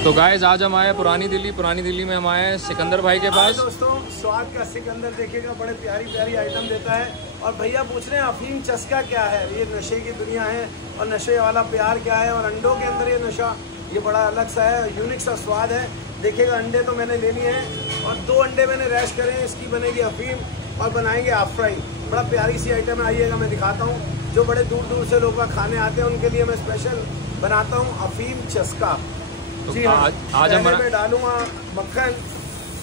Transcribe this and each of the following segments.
तो गाइस आज हम आए पुरानी दिल्ली में हम आए हैं सिकंदर भाई के पास। दोस्तों स्वाद का सिकंदर देखिएगा, बड़े प्यारी प्यारी आइटम देता है। और भैया पूछ रहे हैं अफीम चस्का क्या है, ये नशे की दुनिया है और नशे वाला प्यार क्या है, और अंडों के अंदर ये नशा ये बड़ा अलग सा है, यूनिक सा स्वाद है। देखिएगा अंडे तो मैंने ले लिए हैं और 2 अंडे मैंने रैश करे हैं, इसकी बनेगी अफीम और बनाएंगे हाफ फ्राई। बड़ा प्यारी सी आइटम है, आइएगा मैं दिखाता हूँ। जो बड़े दूर दूर से लोग खाने आते हैं उनके लिए मैं स्पेशल बनाता हूँ अफीम चस्का। तो जी हाँ, आज हम में डालूंगा मक्खन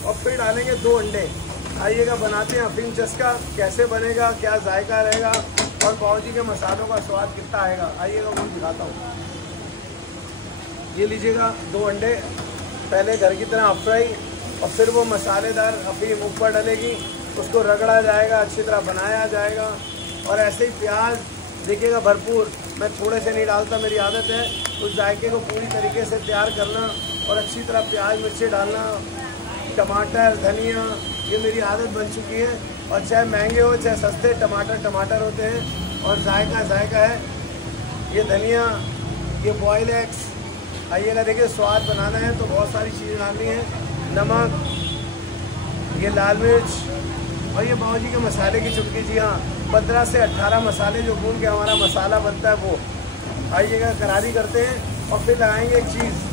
और फिर डालेंगे 2 अंडे। आइएगा बनाते हैं अफीम चस्का, कैसे बनेगा, क्या जायका रहेगा और बावर्ची के मसालों का स्वाद कितना आएगा, आइएगा वो दिखाता हूँ। ये लीजिएगा 2 अंडे, पहले घर की तरह हाफ फ्राई और फिर वो मसालेदार अफीम ऊपर डलेगी, उसको रगड़ा जाएगा, अच्छी तरह बनाया जाएगा। और ऐसे ही प्याज देखिएगा भरपूर, मैं थोड़े से नहीं डालता, मेरी आदत है उस जायके को पूरी तरीके से तैयार करना और अच्छी तरह प्याज मिर्ची डालना, टमाटर धनिया, ये मेरी आदत बन चुकी है। और चाहे महंगे हो चाहे सस्ते टमाटर होते हैं। और जायका है, ये धनिया, ये बॉयल एग्स। आइएगा देखिए स्वाद बनाना है तो बहुत सारी चीज़ें डालनी है, नमक, ये लाल मिर्च और ये बावर्ची के मसाले की चुटकी। जी हाँ, 15 से 18 मसाले जो भून के हमारा मसाला बनता है वो। आइएगा करारी करते हैं और फिर लगाएंगे एक चीज़,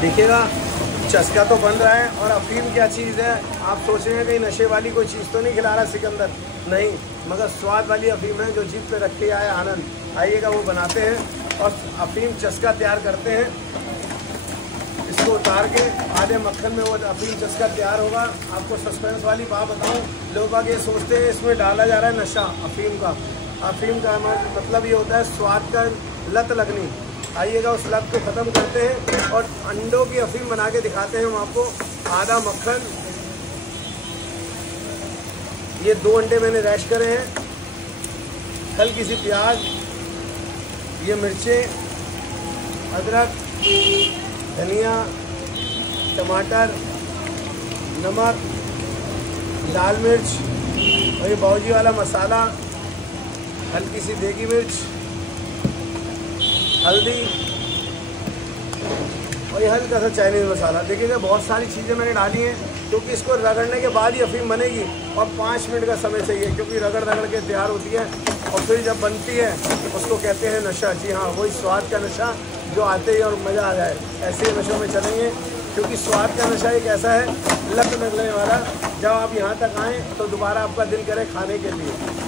देखिएगा चस्का तो बन रहा है। और अफीम क्या चीज़ है, आप सोच रहे हैं कहीं नशे वाली कोई चीज़ तो नहीं खिला रहा सिकंदर, नहीं, मगर स्वाद वाली अफीम है जो जीभ पे रख के आए आनंद। आइएगा वो बनाते हैं और अफीम चस्का तैयार करते हैं। इसको उतार के आधे मक्खन में वो अफीम चस्का तैयार होगा। आपको सस्पेंस वाली बात बताऊं, लोग आगे ये सोचते हैं इसमें डाला जा रहा है नशा अफीम का। अफीम का मतलब ये होता है स्वाद का लत लगनी। आइएगा उस लत को ख़त्म करते हैं और अंडों की अफीम बना के दिखाते हैं हम आपको। आधा मक्खन, ये 2 अंडे मैंने रैश करे हैं, हल्की सी प्याज, ये मिर्चें, अदरक, धनिया, टमाटर, नमक, लाल मिर्च और ये बावर्ची वाला मसाला, हल्की सी देगी मिर्च, हल्दी और ये हल्का सा चाइनीज़ मसाला। देखिएगा बहुत सारी चीज़ें मैंने डाली हैं क्योंकि इसको रगड़ने के बाद ही अफीम बनेगी और 5 मिनट का समय चाहिए क्योंकि रगड़ के तैयार होती है और फिर जब बनती है उसको कहते हैं नशा। जी हाँ, वही स्वाद का नशा जो आते ही और मज़ा आ जाए, ऐसे नशों में चलेंगे क्योंकि स्वाद का नशा एक ऐसा है लत लगने वाला, जब आप यहाँ तक आएँ तो दोबारा आपका दिल करे खाने के लिए।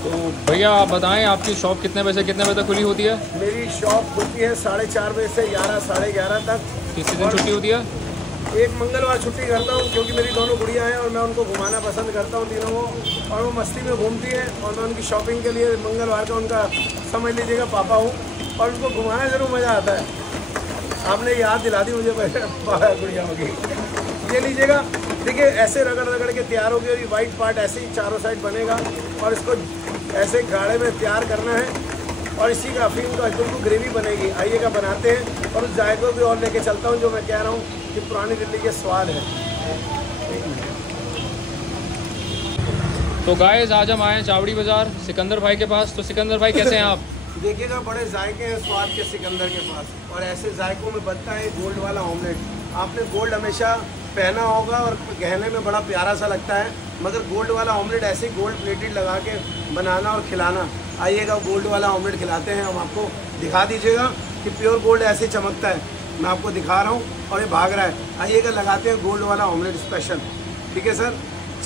तो भैया आप बताएं आपकी शॉप कितने बजे तक खुली होती है? मेरी शॉप खुलती है 4:30 बजे से 11 साढ़े 11 तक। किसी दिन छुट्टी होती है? एक मंगलवार छुट्टी करता हूँ क्योंकि मेरी दोनों गुड़िया हैं और मैं उनको घुमाना पसंद करता हूँ तीनों को, और वो मस्ती में घूमती है और मैं उनकी शॉपिंग के लिए मंगलवार का उनका समझ लीजिएगा पापा हूँ और उनको घुमाना ज़रूर मज़ा आता है। आपने याद दिला दी मुझे गुड़िया होगी। ये लीजिएगा, देखिए ऐसे रगड़ के तैयार हो गई और ये वाइट पार्ट ऐसे ही चारों साइड बनेगा और इसको ऐसे गाढ़े में तैयार करना है और इसी का अफीम का बिल्कुल ग्रेवी बनेगी। आइएगा बनाते हैं और उस जायकों भी और लेके चलता हूँ जो मैं कह रहा हूँ कि पुरानी दिल्ली के स्वाद है। तो गाइस आज हम आए हैं चावड़ी बाज़ार सिकंदर भाई के पास। तो सिकंदर भाई कैसे हैं आप? देखिएगा बड़े जायके हैं स्वाद के सिकंदर के पास, और ऐसे जायकों में बनता है गोल्ड वाला ऑमलेट। आपने गोल्ड हमेशा पहना होगा और गहने में बड़ा प्यारा सा लगता है, मगर गोल्ड वाला ऑमलेट ऐसे ही गोल्ड प्लेटेड लगा के बनाना और खिलाना। आइएगा गोल्ड वाला ऑमलेट खिलाते हैं हम आपको, दिखा दीजिएगा कि प्योर गोल्ड ऐसे चमकता है। मैं आपको दिखा रहा हूँ और ये भाग रहा है। आइएगा लगाते हैं गोल्ड वाला ऑमलेट स्पेशल। ठीक है सर,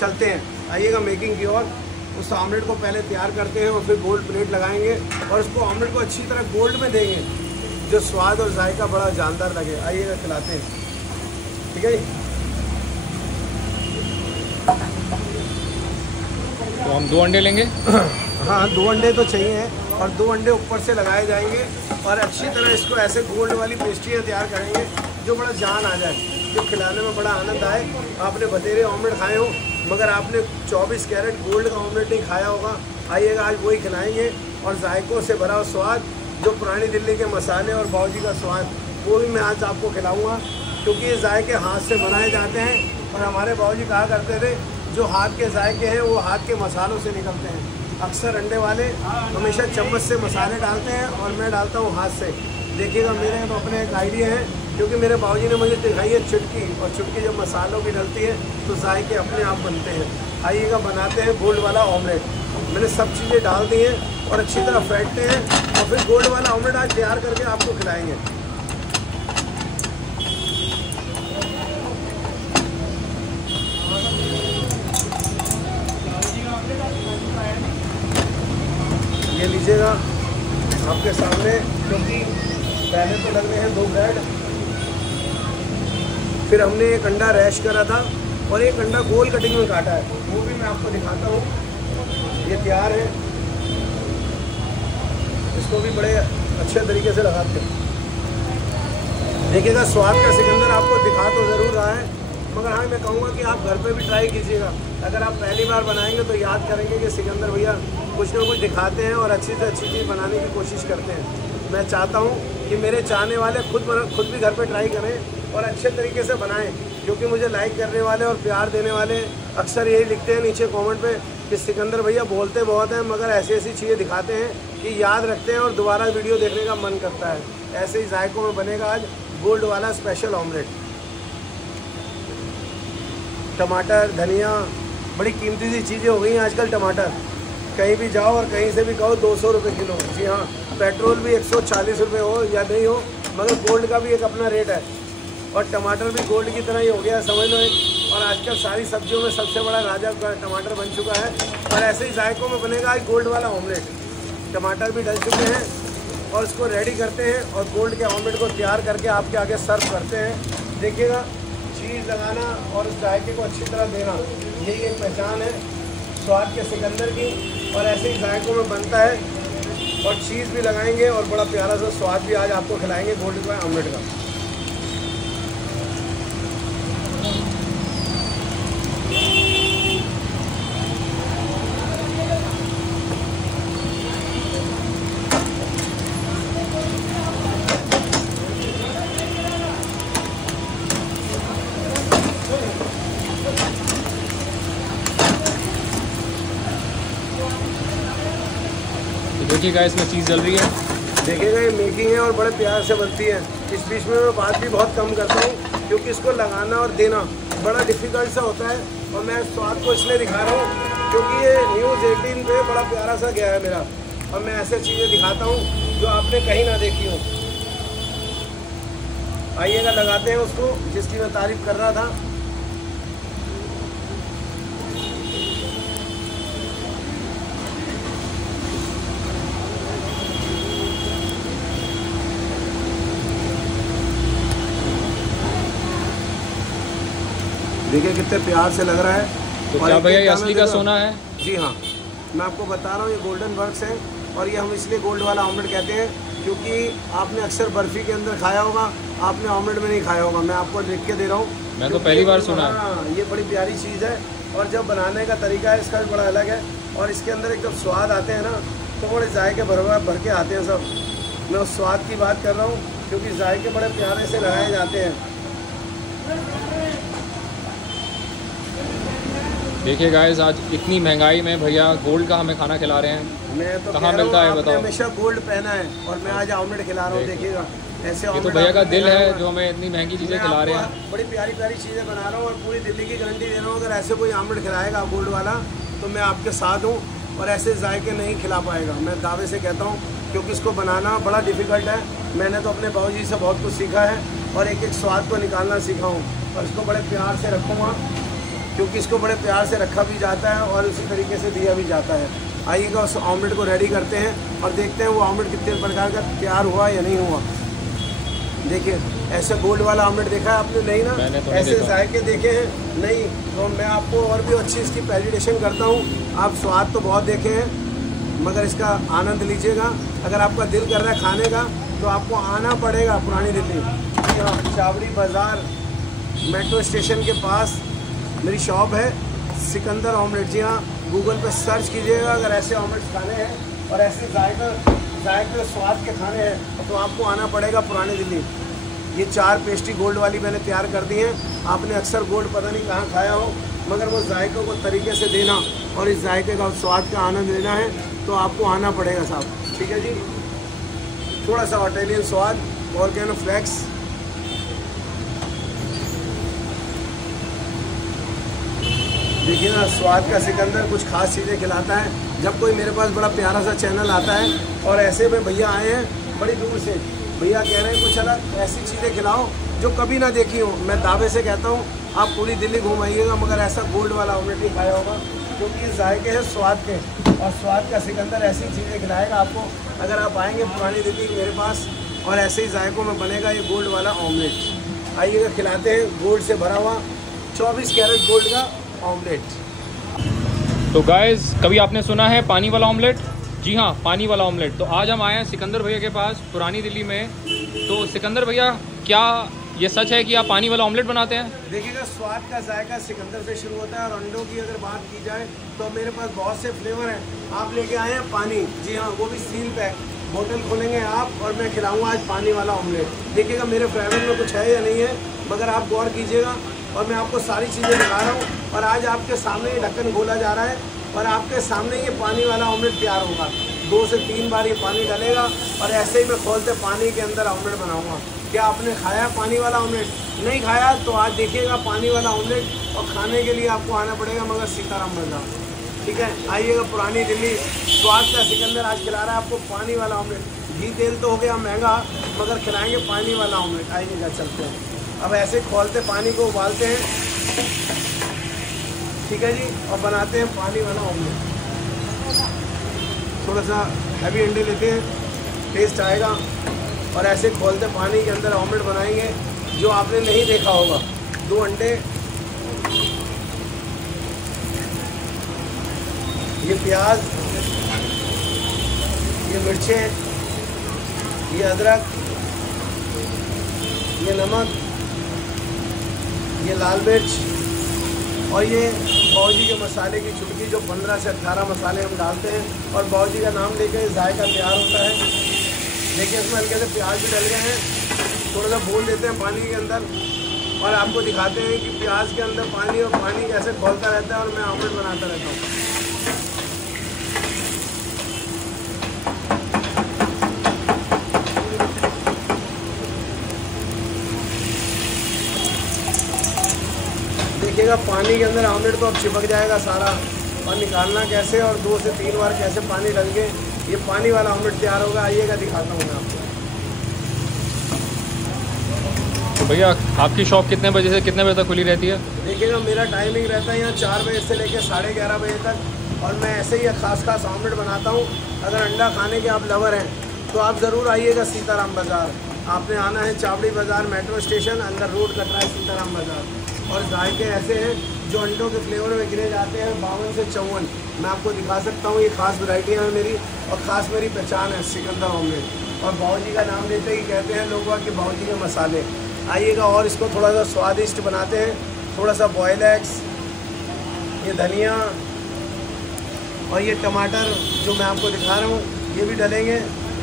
चलते हैं, आइएगा मेकिंग की ओर। उस ऑमलेट को पहले तैयार करते हैं और फिर गोल्ड प्लेट लगाएंगे और उसको ऑमलेट को अच्छी तरह गोल्ड में देंगे जो स्वाद और जायका बड़ा जानदार लगे। आइएगा खिलाते हैं, ठीक है जी। तो हम 2 अंडे लेंगे। हाँ, 2 अंडे तो चाहिए और 2 अंडे ऊपर से लगाए जाएंगे और अच्छी तरह इसको ऐसे गोल्ड वाली पेस्ट्रियाँ तैयार करेंगे जो बड़ा जान आ जाए, जो खिलाने में बड़ा आनंद आए। आपने बतेरे ऑमलेट खाए हो मगर आपने 24 कैरेट गोल्ड का ऑमलेट नहीं खाया होगा। आइएगा आज वही खिलाएंगे और जायकों से भरा हुआ स्वाद जो पुरानी दिल्ली के मसाले और बावर्ची का स्वाद, वो भी मैं आज आपको खिलाऊँगा। क्योंकि ये जायके हाथ से बनाए जाते हैं। और हमारे बाबूजी कहा करते थे जो हाथ के जायके हैं वो हाथ के मसालों से निकलते हैं। अक्सर अंडे वाले हमेशा चम्मच से मसाले डालते हैं और मैं डालता हूँ हाथ से। देखिएगा मेरे तो अपने एक आइडिया है, क्योंकि मेरे बाबूजी ने मुझे दिखाई है चुटकी, और चुटकी जब मसालों की डलती है तो जायके अपने आप बनते हैं। आइएगा बनाते हैं गोल्ड वाला ऑमलेट। मैंने सब चीज़ें डाल दी हैं और अच्छी तरह फेंटते हैं और फिर गोल्ड वाला ऑमलेट आज तैयार करके आपको खिलाएंगे। ये लीजिएगा आपके सामने, क्योंकि पहले तो लग रहे हैं 2 ब्रेड, फिर हमने एक अंडा रैश करा था और एक अंडा गोल कटिंग में काटा है, वो भी मैं आपको दिखाता हूँ। ये तैयार है, इसको भी बड़े अच्छे तरीके से लगाते हैं। देखिएगा स्वाद का सिकंदर आपको दिखा तो ज़रूर रहा है, मगर हाँ मैं कहूँगा कि आप घर पे भी ट्राई कीजिएगा। अगर आप पहली बार बनाएंगे तो याद करेंगे कि सिकंदर भैया कुछ ना कुछ दिखाते हैं और अच्छी से अच्छी चीज़ बनाने की कोशिश करते हैं। मैं चाहता हूँ कि मेरे चाहने वाले खुद भी घर पे ट्राई करें और अच्छे तरीके से बनाएं, क्योंकि मुझे लाइक करने वाले और प्यार देने वाले अक्सर यही लिखते हैं नीचे कमेंट पे कि सिकंदर भैया बोलते बहुत हैं मगर ऐसी ऐसी चीज़ें दिखाते हैं कि याद रखते हैं और दोबारा वीडियो देखने का मन करता है। ऐसे ही जायकों में बनेगा आज गोल्ड वाला स्पेशल ऑमलेट। टमाटर, धनिया, बड़ी कीमती सी चीज़ें हो गई हैं आजकल। टमाटर कहीं भी जाओ और कहीं से भी कहो 200 रुपये किलो। जी हाँ, पेट्रोल भी 140 रुपये हो या नहीं हो, मगर गोल्ड का भी एक अपना रेट है और टमाटर भी गोल्ड की तरह ही हो गया समझ लो एक। और आजकल सारी सब्जियों में सबसे बड़ा राजा टमाटर बन चुका है। और ऐसे ही जायकों में बनेगा आज गोल्ड वाला ऑमलेट। टमाटर भी डल चुके हैं और इसको रेडी करते हैं और गोल्ड के ऑमलेट को तैयार करके आपके आगे सर्व करते हैं। देखिएगा चीज़ लगाना और उस जायके को अच्छी तरह देना, यही एक पहचान है स्वाद के सिकंदर की। और ऐसे ही जायकों में बनता है और चीज़ भी लगाएंगे और बड़ा प्यारा सा स्वाद भी आज आपको खिलाएंगे गोल्ड का ऑमलेट का। देखिएगा इसमें चीज़ जल रही है, देखिएगा ये मेकिंग है और बड़े प्यार से बनती है। इस बीच में मैं बात भी बहुत कम करता हूँ, क्योंकि इसको लगाना और देना बड़ा डिफ़िकल्ट सा होता है। और मैं स्वाद को इसलिए दिखा रहा हूँ क्योंकि ये न्यूज़ 18 पे बड़ा प्यारा सा गया है मेरा, और मैं ऐसे चीज़ें दिखाता हूँ जो आपने कहीं ना देखी हो। आइएगा लगाते हैं उसको, जिसकी मैं तारीफ़ कर रहा था। देखिए कितने प्यार से लग रहा है। तो क्या भैया ये असली का सोना है? जी हाँ, मैं आपको बता रहा हूँ ये गोल्डन वर्क्स है। और ये हम इसलिए गोल्ड वाला ऑमलेट कहते हैं क्योंकि आपने अक्सर बर्फ़ी के अंदर खाया होगा, आपने ऑमलेट में नहीं खाया होगा। मैं आपको लिख के दे रहा हूँ, मैं तो पहली बार सुना है। हाँ, ये बड़ी प्यारी चीज़ है और जब बनाने का तरीका है इसका भी बड़ा अलग है। और इसके अंदर एकदम स्वाद आते हैं ना तो बड़े जायके भर के आते हैं सब। मैं उस स्वाद की बात कर रहा हूँ क्योंकि जायके बड़े प्यारे से लगाए जाते हैं। देखिए गाइस, आज इतनी महंगाई में भैया गोल्ड का हमें खाना खिला रहे हैं। मैं तो कहाँ मिलता है बताओ? हमेशा गोल्ड पहना है और मैं आज ऑमलेट खिला रहा हूँ। देखिएगा ऐसे ये तो भैया का दिल है जो हमें इतनी महंगी चीज़ें खिला रहे हैं। बड़ी प्यारी प्यारी चीज़ें बना रहा हूँ और पूरी दिल्ली की गारंटी दे रहा हूँ, अगर ऐसे कोई ऑमलेट खिलाएगा गोल्ड वाला तो मैं आपके साथ हूँ और ऐसे जायके नहीं खिला पाएगा। मैं दावे से कहता हूँ, क्योंकि इसको बनाना बड़ा डिफ़िकल्ट है। मैंने तो अपने बाबूजी से बहुत कुछ सीखा है और एक एक स्वाद को निकालना सीखा हूँ और इसको बड़े प्यार से रखूँगा, क्योंकि इसको बड़े प्यार से रखा भी जाता है और उसी तरीके से दिया भी जाता है। आइएगा उस ऑमलेट को रेडी करते हैं और देखते हैं वो ऑमलेट कितने प्रकार का तैयार हुआ या नहीं हुआ। देखिए ऐसे गोल्ड वाला ऑमलेट देखा है आपने? नहीं ना, तो ऐसे जायके देखे हैं? नहीं। तो मैं आपको और भी अच्छी इसकी वैलिडेशन करता हूँ। आप स्वाद तो बहुत देखे हैं मगर इसका आनंद लीजिएगा। अगर आपका दिल कर रहा है खाने का तो आपको आना पड़ेगा पुरानी दिल्ली। हाँ, चावड़ी बाज़ार मेट्रो स्टेशन के पास मेरी शॉप है, सिकंदर ऑमलेट। जी हाँ, गूगल पे सर्च कीजिएगा। अगर ऐसे ऑमलेट्स खाने हैं और ऐसे जायके स्वाद के खाने हैं तो आपको आना पड़ेगा पुरानी दिल्ली। ये 4 पेस्ट्री गोल्ड वाली मैंने तैयार कर दी हैं। आपने अक्सर गोल्ड पता नहीं कहाँ खाया हो, मगर वो जायकों को तरीके से देना और इस जायके का स्वाद का आनंद लेना है तो आपको आना पड़ेगा साहब। ठीक है जी। थोड़ा सा ऑस्ट्रेलियन स्वाद, ऑर्गेनो फ्लेक्स, देखिए ना स्वाद का सिकंदर कुछ खास चीज़ें खिलाता है। जब कोई मेरे पास बड़ा प्यारा सा चैनल आता है और ऐसे में भैया आए हैं बड़ी दूर से, भैया कह रहे हैं कुछ अलग ऐसी चीज़ें खिलाओ जो कभी ना देखी हो, मैं दावे से कहता हूँ आप पूरी दिल्ली घुमाइएगा मगर ऐसा गोल्ड वाला ऑमलेट नहीं खाया होगा, क्योंकि ये जायके हैं स्वाद के, और स्वाद का सिकंदर ऐसी चीज़ें खिलाएगा आपको। अगर आप आएंगे पुरानी दिल्ली मेरे पास और ऐसे ही जायकों में बनेगा ये गोल्ड वाला ऑमलेट। आइएगा, खिलाते हैं गोल्ड से भरा हुआ 24 कैरेट गोल्ड का ऑमलेट। तो गाइस, कभी आपने सुना है पानी वाला ऑमलेट? जी हाँ, पानी वाला ऑमलेट। तो आज हम आए हैं सिकंदर भैया के पास पुरानी दिल्ली में। तो सिकंदर भैया, क्या ये सच है कि आप पानी वाला ऑमलेट बनाते हैं? देखिएगा, स्वाद का जायका सिकंदर से शुरू होता है और अंडों की अगर बात की जाए तो मेरे पास बहुत से फ्लेवर हैं। आप लेके आए हैं पानी, जी हाँ, वो भी सील पैक, बोतल खोलेंगे आप और मैं खिलाऊंगा आज पानी वाला ऑमलेट। देखिएगा मेरे फ्लेवर में कुछ है या नहीं है, मगर आप गौर कीजिएगा और मैं आपको सारी चीज़ें दिखा रहा हूँ। और आज आपके सामने ये ढक्कन खोला जा रहा है और आपके सामने ये पानी वाला ऑमलेट तैयार होगा। 2 से 3 बार ये पानी डालेगा और ऐसे ही मैं खोलते पानी के अंदर ऑमलेट बनाऊंगा। क्या आपने खाया पानी वाला ऑमलेट? नहीं खाया तो आज देखिएगा पानी वाला ऑमलेट, और खाने के लिए आपको आना पड़ेगा मगर सीताराम बाजार। ठीक है, आइएगा पुरानी दिल्ली। स्वाद का सिकंदर आज खिला रहा है आपको पानी वाला ऑमलेट। घी तेल तो हो गया महंगा, मगर खिलाएंगे पानी वाला ऑमलेट। आइएगा, चलते हैं। अब ऐसे खोलते पानी को उबालते हैं, ठीक है जी, और बनाते हैं पानी वाला ऑमलेट। थोड़ा सा हैवी अंडे लेते हैं, टेस्ट आएगा। और ऐसे खोलते पानी के अंदर ऑमलेट बनाएंगे जो आपने नहीं देखा होगा। 2 अंडे, ये प्याज, ये मिर्चें, ये अदरक, ये नमक, ये लाल मिर्च, और ये बाऊजी के मसाले की चुटकी, जो 15 से 18 मसाले हम डालते हैं और बाऊजी का नाम लेकर जायका तैयार होता है। देखिए, इसमें हल्के से प्याज भी डल गए हैं, थोड़ा सा भून देते हैं पानी के अंदर और आपको दिखाते हैं कि प्याज के अंदर पानी और पानी कैसे खोलता रहता है और मैं ऑमलेट बनाता रहता हूँ। देखिएगा पानी के अंदर ऑमलेट तो अब चिपक जाएगा सारा, और निकालना कैसे और 2 से 3 बार कैसे पानी डाल के ये पानी वाला ऑमलेट तैयार होगा। आइएगा, दिखाता हूँ मैं आपको। तो भैया, आपकी शॉप कितने बजे से कितने बजे तक खुली रहती है? देखिएगा, मेरा टाइमिंग रहता है यहाँ 4 बजे से लेकर 11:30 बजे तक, और मैं ऐसे ही खास ऑमलेट बनाता हूँ। अगर अंडा खाने के आप लवर हैं तो आप ज़रूर आइएगा सीताराम बाज़ार। आपने आना है चावड़ी बाज़ार, मेट्रो स्टेशन, अंदर रोड कट रहा है सीताराम बाज़ार। और जायके ऐसे हैं जो अंडों के फ्लेवर में गिने जाते हैं 52 से 54। मैं आपको दिखा सकता हूँ, ये खास वैरायटियाँ हैं मेरी, और ख़ास मेरी पहचान है सिकंदर ऑमलेट। और बाऊजी का नाम लेते ही कहते हैं लोग कि बाऊजी के मसाले। आइएगा, और इसको थोड़ा सा स्वादिष्ट बनाते हैं। थोड़ा सा बॉयल एग्स, ये धनिया और ये टमाटर जो मैं आपको दिखा रहा हूँ, ये भी डलेंगे।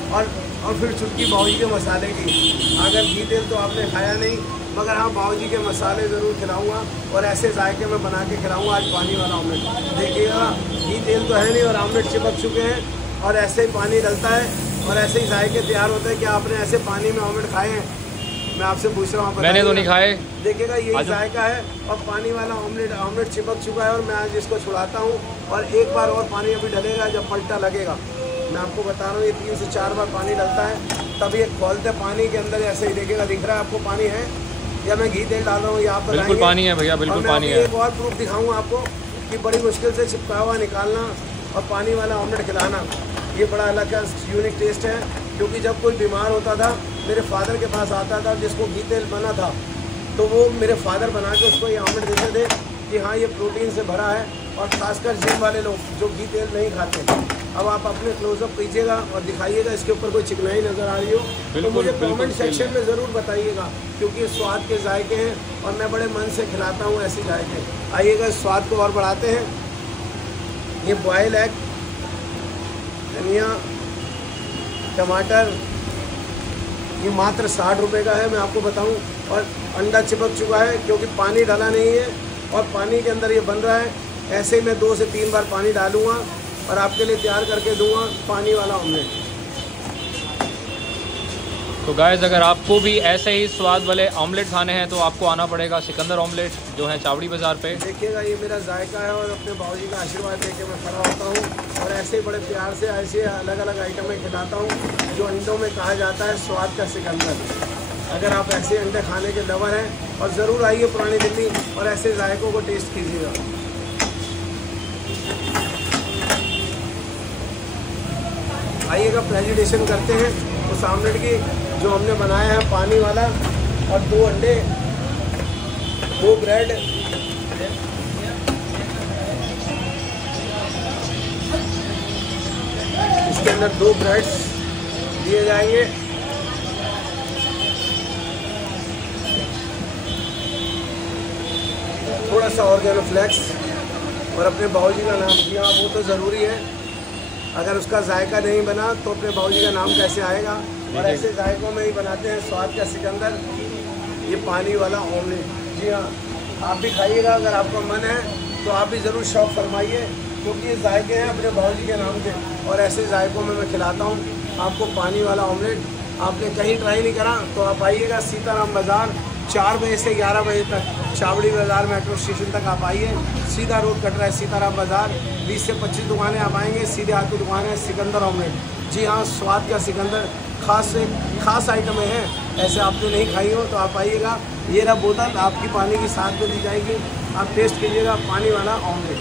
और फिर चुटकी बाऊजी के मसाले की। अगर घी तेल तो आपने खाया नहीं, मगर हाँ बाऊजी के मसाले ज़रूर खिलाऊंगा और ऐसे जायके में बना के खिलाऊंगा आज पानी वाला ऑमलेट। देखिएगा, घी तेल तो है नहीं और ऑमलेट चिपक चुके हैं और ऐसे ही पानी डलता है और ऐसे ही जायके तैयार होते हैं। क्या आपने ऐसे पानी में ऑमलेट खाए हैं? मैं आपसे पूछ रहा हूँ। मैंने तो नहीं खाए। देखिएगा, यही जायका है और पानी वाला ऑमलेट चिपक चुका है। और मैं आज इसको छुड़ाता हूँ और एक बार और पानी अभी डलेगा जब पलटा लगेगा। मैं आपको बता रहा हूँ, ये 3 से 4 बार पानी डलता है, तब ये खोलते पानी के अंदर ऐसे ही देखिएगा, दिख रहा है आपको पानी है या मैं घी तेल डाल रहा हूँ? ये आप बिल्कुल पानी है भैया, बिल्कुल पानी है। एक और प्रूफ दिखाऊंगा आपको कि बड़ी मुश्किल से चिपका हुआ निकालना और पानी वाला ऑमलेट खिलाना, ये बड़ा अलग का यूनिक टेस्ट है। क्योंकि जब कोई बीमार होता था, मेरे फादर के पास आता था जिसको घी तेल बना था, तो वो मेरे फादर बना के उसको ये ऑमलेट देते थे कि हाँ ये प्रोटीन से भरा है, और ख़ासकर जिम वाले लोग जो घी तेल नहीं खाते। अब आप अपने क्लोजअप कीजिएगा और दिखाइएगा इसके ऊपर कोई चिकनाई नज़र आ रही हो तो मुझे कमेंट सेक्शन में ज़रूर बताइएगा, क्योंकि स्वाद के जायके हैं और मैं बड़े मन से खिलाता हूँ ऐसी जायके। आइएगा, स्वाद को और बढ़ाते हैं। ये बॉयल एग, धनिया, टमाटर, ये मात्र 60 रुपये का है, मैं आपको बताऊं। और अंडा चिपक चुका है क्योंकि पानी डाला नहीं है और पानी के अंदर ये बन रहा है। ऐसे ही मैं 2 से 3 बार पानी डालूँगा और आपके लिए तैयार करके दूँगा पानी वाला ऑमलेट। तो गाइस अगर आपको भी ऐसे ही स्वाद वाले ऑमलेट खाने हैं तो आपको आना पड़ेगा सिकंदर ऑमलेट जो है चावड़ी बाज़ार पे। देखिएगा ये मेरा जायका है और अपने बाबूजी का आशीर्वाद लेके मैं खड़ा होता हूँ और ऐसे ही बड़े प्यार से ऐसे अलग अलग आइटम में खिलाता हूँ जो अंडों में कहा जाता है स्वाद का सिकंदर। अगर आप ऐसे अंडे खाने के लवर हैं और ज़रूर आइए पुरानी दिल्ली और ऐसे जायकों को टेस्ट कीजिएगा। आइएगा प्रेजेंटेशन करते हैं उस ऑमलेट की जो हमने बनाया है, पानी वाला और 2 अंडे, 2 ब्रेड, इसके अंदर 2 ब्रेड्स दिए जाएंगे। थोड़ा सा ऑर्गेनो फ्लेक्स और अपने बाबूजी का नाम दिया, वो तो ज़रूरी है। अगर उसका जायका नहीं बना तो अपने बाबूजी का नाम कैसे आएगा। और ऐसे जायकों में ही बनाते हैं स्वाद का सिकंदर, ये पानी वाला ऑमलेट। जी हाँ, आप भी खाइएगा, अगर आपका मन है तो आप भी ज़रूर शौक़ फरमाइए क्योंकि ये जायके हैं अपने बाबूजी के नाम के। और ऐसे जायकों में मैं खिलाता हूँ आपको पानी वाला ऑमलेट। आपने कहीं ट्राई नहीं करा तो आप आइएगा सीताराम बाज़ार 4 बजे से 11 बजे तक, चावड़ी बाज़ार मेट्रो स्टेशन तक आप आइए। सीधा रोड कट रहा है सीताराम बाज़ार, 20 से 25 दुकानें आप आएंगे, सीधे हाथ की दुकान है सिकंदर ऑमलेट। जी हाँ, स्वाद का सिकंदर, खास आइटमें हैं, ऐसे आपने नहीं खाई हो तो आप आइएगा। ये रहा बोतल आपकी पानी की साथ में दी जाएगी, आप टेस्ट कीजिएगा पानी वाला ऑमलेट।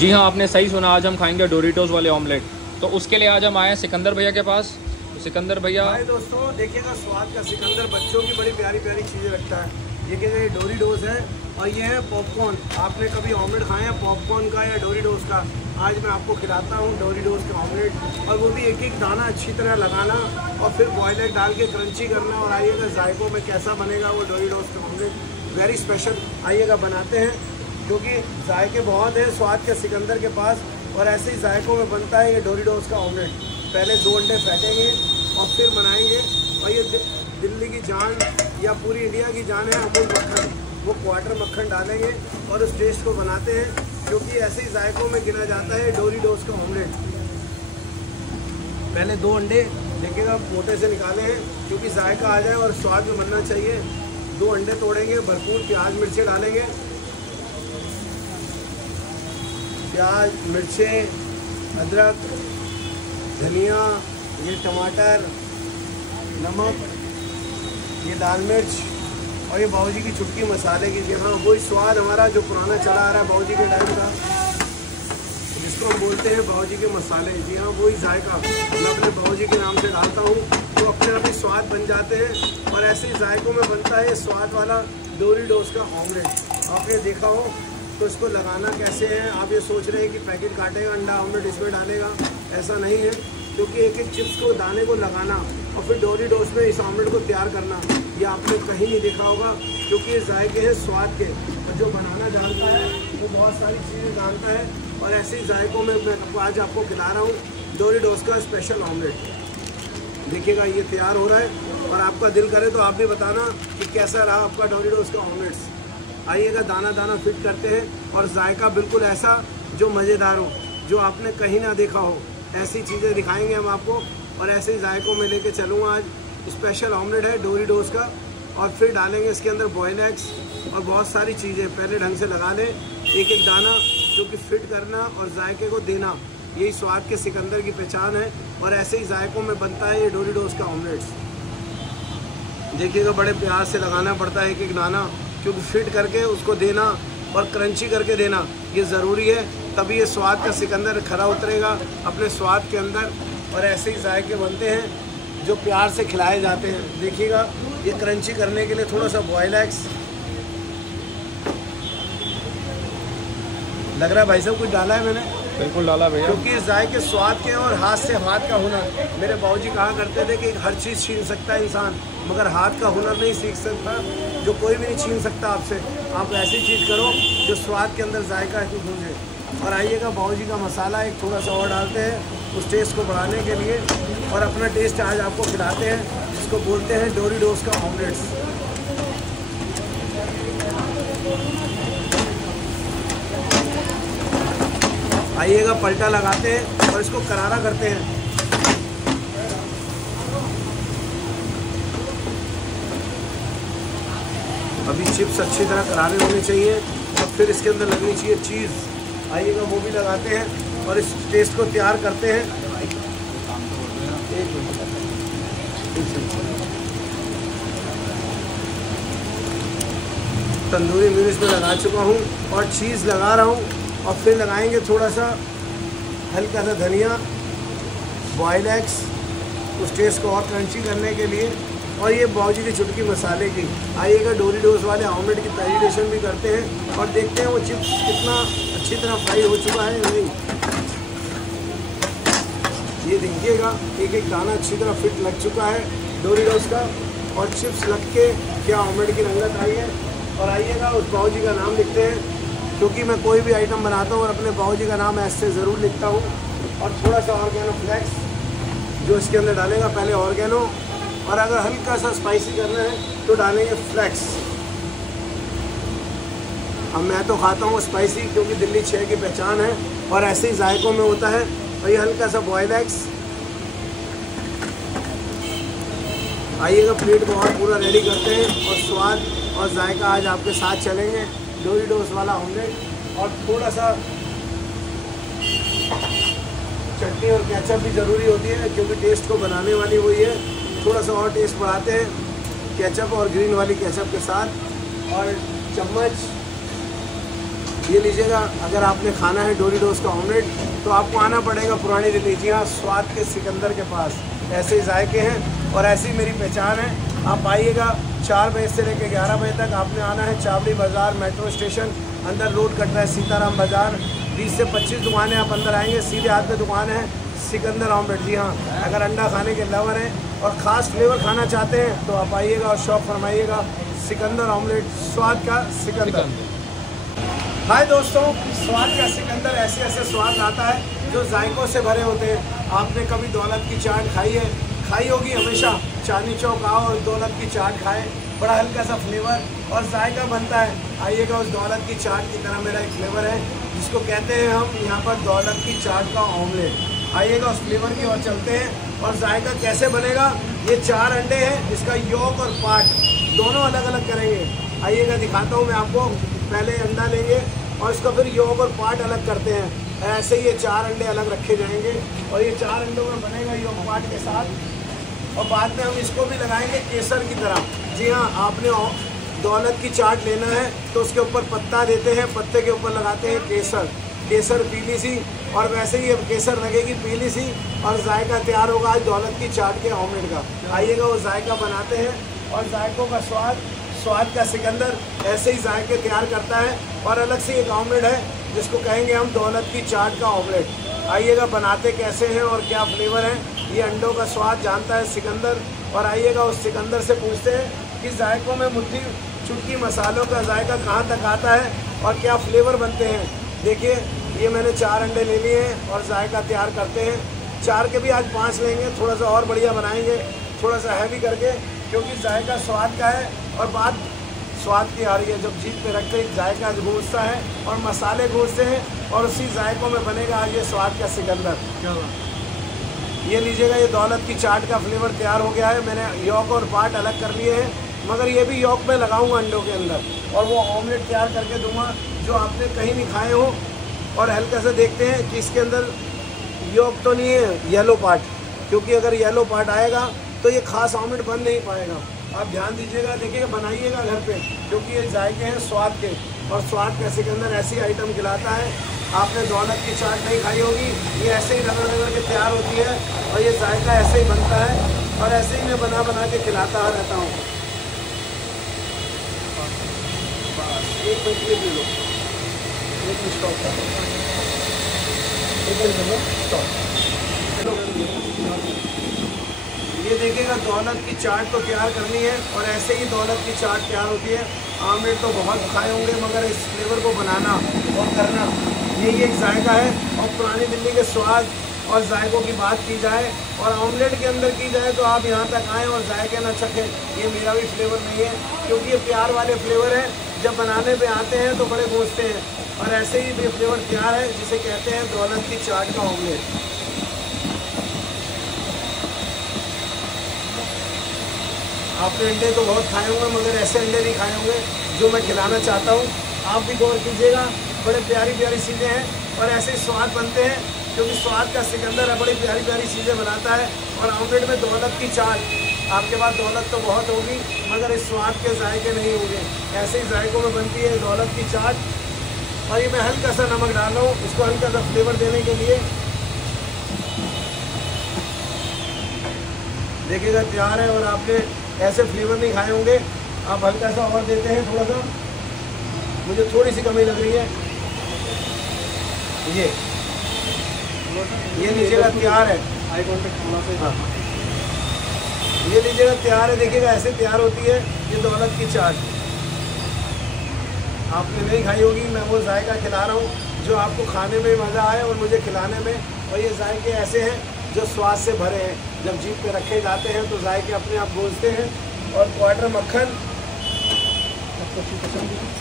जी हाँ, आपने सही सुना, आज हम खाएंगे डोरिटोस वाले ऑमलेट। तो उसके लिए आज हम आए हैं सिकंदर भैया के पास। तो सिकंदर भैया, भाई दोस्तों देखिएगा स्वाद का सिकंदर बच्चों की बड़ी प्यारी प्यारी चीज़ें रखता है। ये डोरिटोस है और ये है पॉपकॉर्न। आपने कभी ऑमलेट खाए हैं पॉपकॉर्न का या डोरिटोस का? आज मैं आपको खिलाता हूँ डोरिटोस का ऑमलेट, और वो भी एक एक दाना अच्छी तरह लगाना और फिर बॉयल एग डाल के क्रंची करना। और आइएगा जायकों में कैसा बनेगा वो डोरिटोस का ऑमलेट, वेरी स्पेशल। आइएगा बनाते हैं क्योंकि जायके बहुत हैं स्वाद के सिकंदर के पास, और ऐसे ही जायकों में बनता है ये डोरिटोस का ऑमलेट। पहले 2 अंडे फेंटेंगे और फिर बनाएंगे। और ये दिल्ली की जान या पूरी इंडिया की जान है अमूल मक्खन, वो क्वार्टर मक्खन डालेंगे और उस टेस्ट को बनाते हैं क्योंकि ऐसे ही जायकों में गिना जाता है डोरिटोस का ऑमलेट। पहले 2 अंडे देखिएगा मोटे से निकाले हैं क्योंकि जायका आ जाए और स्वाद में बनना चाहिए। 2 अंडे तोड़ेंगे, भरपूर प्याज मिर्चें डालेंगे, प्याज मिर्चें, अदरक, धनिया, ये टमाटर, नमक, ये लाल मिर्च और ये बाबूजी की चुटकी मसाले की। हाँ, वही स्वाद हमारा जो पुराना चला आ रहा है बाबूजी के टाइम का, जिसको हम बोलते हैं बाबूजी के मसाले। जी हाँ, वही जायका मैं अपने बाबूजी के नाम से डालता हूँ तो अपने आप ही स्वाद बन जाते हैं। और ऐसे ही जायकों में बनता है स्वाद वाला डोरिटोस का ऑमलेट। आपने देखा हो तो इसको लगाना कैसे है। आप ये सोच रहे हैं कि पैकेट काटेगा अंडा ऑमलेट इसमें डालेगा, ऐसा नहीं है क्योंकि एक एक चिप्स को दाने को लगाना और फिर डोरिटोस में इस ऑमलेट को तैयार करना, ये आपने कहीं नहीं देखा होगा क्योंकि ये जायके हैं स्वाद के। और जो बनाना जानता है वो बहुत सारी चीज़ें जानता है। और ऐसे ही जायकों में मैं आज आपको खिला रहा हूँ डोरिटोस का स्पेशल ऑमलेट। देखिएगा ये तैयार हो रहा है और आपका दिल करे तो आप भी बताना कि कैसा रहा आपका डोरिटोस का ऑमलेट्स। आइएगा, दाना दाना फिट करते हैं और जायका बिल्कुल ऐसा जो मज़ेदार हो, जो आपने कहीं ना देखा हो, ऐसी चीज़ें दिखाएंगे हम आपको। और ऐसे ही जायकों में लेके चलूँगा। आज स्पेशल ऑमलेट है डोरिटोस का और फिर डालेंगे इसके अंदर बॉयल एग्स और बहुत सारी चीज़ें। पहले ढंग से लगा लें एक एक दाना, क्योंकि फिट करना और जायके को देना यही स्वाद के सिकंदर की पहचान है। और ऐसे ही जायकों में बनता है ये डोरिटोस का ऑमलेट्स। देखिएगा बड़े प्यार से लगाना पड़ता है एक एक दाना, क्योंकि फिट करके उसको देना और क्रंची करके देना ये ज़रूरी है, तभी ये स्वाद का सिकंदर खरा उतरेगा अपने स्वाद के अंदर। और ऐसे ही जायके बनते हैं जो प्यार से खिलाए जाते हैं। देखिएगा ये क्रंची करने के लिए थोड़ा सा बॉयल एग्स लग रहा है भाई साहब, कुछ डाला है मैंने? बिल्कुल डाला भैया, क्योंकि जायके स्वाद के और हाथ से हाथ का हुनर। मेरे बाबूजी कहा करते थे कि हर चीज़ छीन सकता है इंसान, मगर हाथ का हुनर नहीं सीख सकता, जो कोई भी नहीं छीन सकता आपसे। आप ऐसी चीज़ करो जो स्वाद के अंदर जायका ही ढूंढे। और आइएगा बाबूजी का मसाला एक थोड़ा सा और डालते हैं उस टेस्ट को बढ़ाने के लिए, और अपना टेस्ट आज आपको खिलाते हैं, जिसको बोलते हैं डोरिडोस का ऑमलेट्स। आइएगा पलटा लगाते हैं और इसको करारा करते हैं। अभी चिप्स अच्छी तरह करारे होने चाहिए और फिर इसके अंदर लगनी चाहिए चीज़। आइएगा वो भी लगाते हैं और इस टेस्ट को तैयार करते हैं। तंदूरी मिर्च में लगा चुका हूँ और चीज़ लगा रहा हूँ, और फिर लगाएंगे थोड़ा सा हल्का सा धनिया, बॉयल एग्स उस टेस्ट को और क्रंची करने के लिए, और ये बाबूजी की चुटकी मसाले की। आइएगा डोरिडोस वाले ऑमलेट की प्रेजेंटेशन भी करते हैं और देखते हैं वो चिप्स कितना अच्छी तरह फ्राई हो चुका है या नहीं। ये देखिएगा एक एक दाना अच्छी तरह फिट लग चुका है डोरिडोस का, और चिप्स लग के क्या ऑमलेट की रंगत आई है। और आइएगा उस बाबूजी का नाम लिखते हैं, क्योंकि मैं कोई भी आइटम बनाता हूँ और अपने बाबूजी का नाम ऐसे ज़रूर लिखता हूँ। और थोड़ा सा ऑर्गेनो फ्लेक्स जो इसके अंदर डालेगा, पहले ऑर्गेनो, और अगर हल्का सा स्पाइसी करना है तो डालेंगे फ्लेक्स। अब मैं तो खाता हूँ स्पाइसी क्योंकि दिल्ली 6 की पहचान है और ऐसे ही जायकों में होता है। और ये हल्का सा बॉयल एग्स। आइएगा प्लेट को और पूरा रेडी करते हैं और स्वाद और जायका आज आपके साथ चलेंगे। डोरिडोस वाला ऑमलेट, और थोड़ा सा चटनी और केचप भी ज़रूरी होती है क्योंकि टेस्ट को बनाने वाली वही है। थोड़ा सा और टेस्ट बढ़ाते हैं केचप और ग्रीन वाली केचप के साथ। और चम्मच ये लीजिएगा, अगर आपने खाना है डोरिडोस का ऑमलेट तो आपको आना पड़ेगा पुरानी दिल्ली, जी हाँ, स्वाद के सिकंदर के पास। ऐसे ही जायके हैं और ऐसी मेरी पहचान है। आप आइएगा 4 बजे से लेकर 11 बजे तक आपने आना है। चावड़ी बाज़ार मेट्रो स्टेशन, अंदर रोड कट रहा है सीताराम बाज़ार। 20 से 25 दुकानें आप अंदर आएंगे, सीधे हाथ में दुकान है सिकंदर ऑमलेट। जी हाँ, अगर अंडा खाने के लवर हैं और ख़ास फ्लेवर खाना चाहते हैं तो आप आइएगा और शॉप फरमाइएगा सिकंदर ऑमलेट, स्वाद का सिकंदर। हाय दोस्तों, स्वाद का सिकंदर ऐसे ऐसे स्वाद आता है जो जायकों से भरे होते हैं। आपने कभी दौलत की चाट खाई है? खाई होगी हमेशा। चांदनी चौक आओ और दौलत की चाट खाएं, बड़ा हल्का सा फ्लेवर और जायका बनता है। आइएगा उस दौलत की चाट की तरह मेरा एक फ्लेवर है जिसको कहते हैं हम यहाँ पर दौलत की चाट का ऑमलेट। आइएगा उस फ्लेवर की ओर चलते हैं। और जायका कैसे बनेगा? ये 4 अंडे हैं, इसका योक और पार्ट दोनों अलग अलग करेंगे। आइएगा दिखाता हूँ मैं आपको। पहले अंडा लेंगे और इसका फिर योक और पार्ट अलग करते हैं। ऐसे ही ये 4 अंडे अलग रखे जाएंगे और ये 4 अंडों में बनेगा योक पार्ट के साथ। और बाद में हम इसको भी लगाएंगे केसर की तरह। जी हाँ, आपने दौलत की चाट लेना है तो उसके ऊपर पत्ता देते हैं, पत्ते के ऊपर लगाते हैं केसर। केसर पीली सी, और वैसे ही अब केसर लगेगी पीली सी, और जायका तैयार होगा आज दौलत की चाट के ऑमलेट का। आइएगा वो जायका बनाते हैं और जायकों का स्वाद का सिकंदर ऐसे ही जायके तैयार करता है। और अलग से एक ऑमलेट है जिसको कहेंगे हम दौलत की चाट का ऑमलेट। आइएगा बनाते कैसे हैं और क्या फ्लेवर है, ये अंडों का स्वाद जानता है सिकंदर। और आइएगा उस सिकंदर से पूछते हैं कि जायकों में मुट्ठी चुटकी मसालों का जायका कहाँ तक आता है और क्या फ्लेवर बनते हैं। देखिए, ये मैंने 4 अंडे ले लिए हैं और जायका तैयार करते हैं। 4 के भी आज 5 लेंगे, थोड़ा सा और बढ़िया बनाएंगे, थोड़ा सा हैवी करके, क्योंकि जायका स्वाद का है। और बात स्वाद की आ रही है, जब जीभ पे रखते ही जायका गूंजता है और मसाले गूंजते हैं और उसी जायकों में बनेगा आज ये स्वाद का सिकंदर। ये लीजिएगा, ये दौलत की चाट का फ्लेवर तैयार हो गया है। मैंने योक और पार्ट अलग कर लिए हैं, मगर ये भी योक में लगाऊंगा अंडों के अंदर, और वो ऑमलेट तैयार करके दूंगा जो आपने कहीं नहीं खाए हो। और हल्का सा देखते हैं कि इसके अंदर योक तो नहीं है, येलो पार्ट, क्योंकि अगर येलो पार्ट आएगा तो ये खास ऑमलेट बन नहीं पाएगा। आप ध्यान दीजिएगा, देखिएगा, बनाइएगा घर पे, क्योंकि ये जायके हैं स्वाद के, और स्वाद का सिकंदर ऐसी आइटम खिलाता है। आपने दौलत की चाट नहीं खाई होगी, ये ऐसे ही रगड़ रगड़ के तैयार होती है और ये जायका ऐसे ही बनता है, और ऐसे ही मैं बना बना के खिलाता रहता हूँ। एक मिनट ले लो, एक मिनट स्टॉप कर लो, एक मिनट ले लो, स्टॉप। ये देखिएगा, दौलत की चाट तो तैयार करनी है और ऐसे ही दौलत की चाट तैयार होती है। ऑमलेट तो बहुत खाए होंगे, मगर इस फ्लेवर को बनाना और करना यही एक जायका है। और पुरानी दिल्ली के स्वाद और जायकों की बात की जाए और ऑमलेट के अंदर की जाए तो आप यहाँ तक आएँ और जायके ना चखें, ये मेरा भी फ्लेवर नहीं है, क्योंकि ये प्यार वाले फ्लेवर हैं। जब बनाने पे आते हैं तो बड़े गूंजते हैं। और ऐसे ही ये फ्लेवर तैयार है जिसे कहते हैं दौलत की चाट का ऑमलेट। आपने अंडे तो बहुत खाए होंगे, मगर ऐसे अंडे नहीं खाए होंगे जो मैं खिलाना चाहता हूँ। आप भी गौर कीजिएगा, बड़े प्यारी प्यारी चीज़ें हैं और ऐसे ही स्वाद बनते हैं, क्योंकि स्वाद का सिकंदर है, बड़ी प्यारी प्यारी चीज़ें बनाता है। और ऑमलेट में दौलत की चाट, आपके पास दौलत तो बहुत होगी मगर इस स्वाद के जायके नहीं होंगे। ऐसे ही जायकों में बनती है दौलत की चाट। और ये मैं हल्का सा नमक डाल रहा हूँ इसको हल्का सा फ्लेवर देने के लिए। देखिएगा तैयार है। और आपने ऐसे फ्लेवर नहीं खाए होंगे, आप हल्का सा और देते हैं थोड़ा सा, मुझे थोड़ी सी कमी लग रही है। ये लीजिएगा तैयार है। आई कॉन्टेक्ट थोड़ा सा। हाँ, ये लीजिएगा तैयार है। देखिएगा ऐसे तैयार होती है ये दौलत की चाट। आपने नहीं खाई होगी, मैं वो जायका खिला रहा हूँ जो आपको खाने में मज़ा आए और मुझे खिलाने में। और ये जायके ऐसे हैं जो स्वाद से भरे हैं, जब जीभ पे रखे जाते हैं तो जायके अपने आप गूंजते हैं। और क्वार्टर मक्खन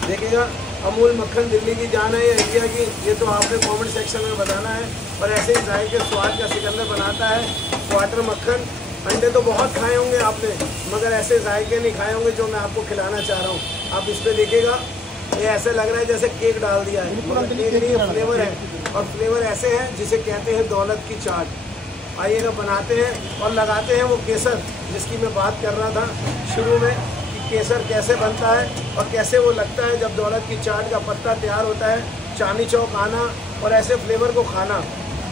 देखिएगा, अमूल मक्खन दिल्ली की जान है या इंडिया की, ये तो आपने कमेंट सेक्शन में बताना है। और ऐसे ही जायके स्वाद का सिकंदर बनाता है क्वार्टर मक्खन। अंडे तो बहुत खाए होंगे आपने, मगर ऐसे जायके नहीं खाए होंगे जो मैं आपको खिलाना चाह रहा हूँ। आप इस पर देखिएगा, ये ऐसे लग रहा है जैसे केक डाल दिया है, मगर केक नहीं है, फ्लेवर है। और फ्लेवर ऐसे हैं जिसे कहते हैं दौलत की चाट। आइएगा बनाते हैं और लगाते हैं वो केसर जिसकी मैं बात कर रहा था शुरू में, कि केसर कैसे बनता है और कैसे वो लगता है जब दौलत की चाट का पत्ता तैयार होता है। चांदनी चौक आना और ऐसे फ्लेवर को खाना,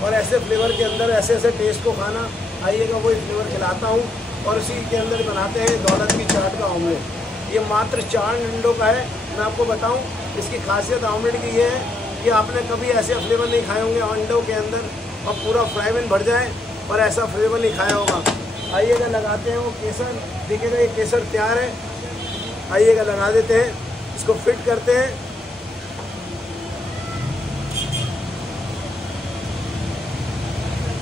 और ऐसे फ्लेवर के अंदर ऐसे ऐसे टेस्ट को खाना। आइएगा वही फ्लेवर खिलाता हूँ। और उसी के अंदर बनाते हैं दौलत की चाट का ऑमलेट। ये मात्र 4 अंडों का है। मैं आपको बताऊं, इसकी खासियत ऑमलेट की ये है कि आपने कभी ऐसे फ्लेवर नहीं खाए होंगे अंडों के अंदर और पूरा फ्राई पैन भर जाए और ऐसा फ्लेवर नहीं खाया होगा। आइएगा लगाते हैं वो केसर। देखिएगा ये केसर तैयार है। आइएगा लगा देते हैं, इसको फिट करते हैं।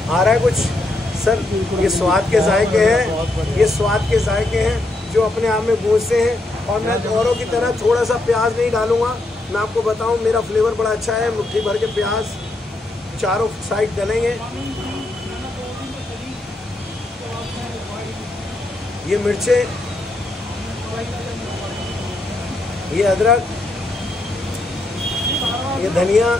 आ रहा है कुछ सर? ये स्वाद के जायके हैं, ये स्वाद के जायके हैं जो अपने आप में गूंजते हैं। और मैं औरों की तरह थोड़ा सा प्याज नहीं डालूंगा। मैं आपको बताऊं, मेरा फ्लेवर बड़ा अच्छा है। मुट्ठी भर के प्याज चारों साइड डलेंगे। ये मिर्चें, ये अदरक, ये धनिया।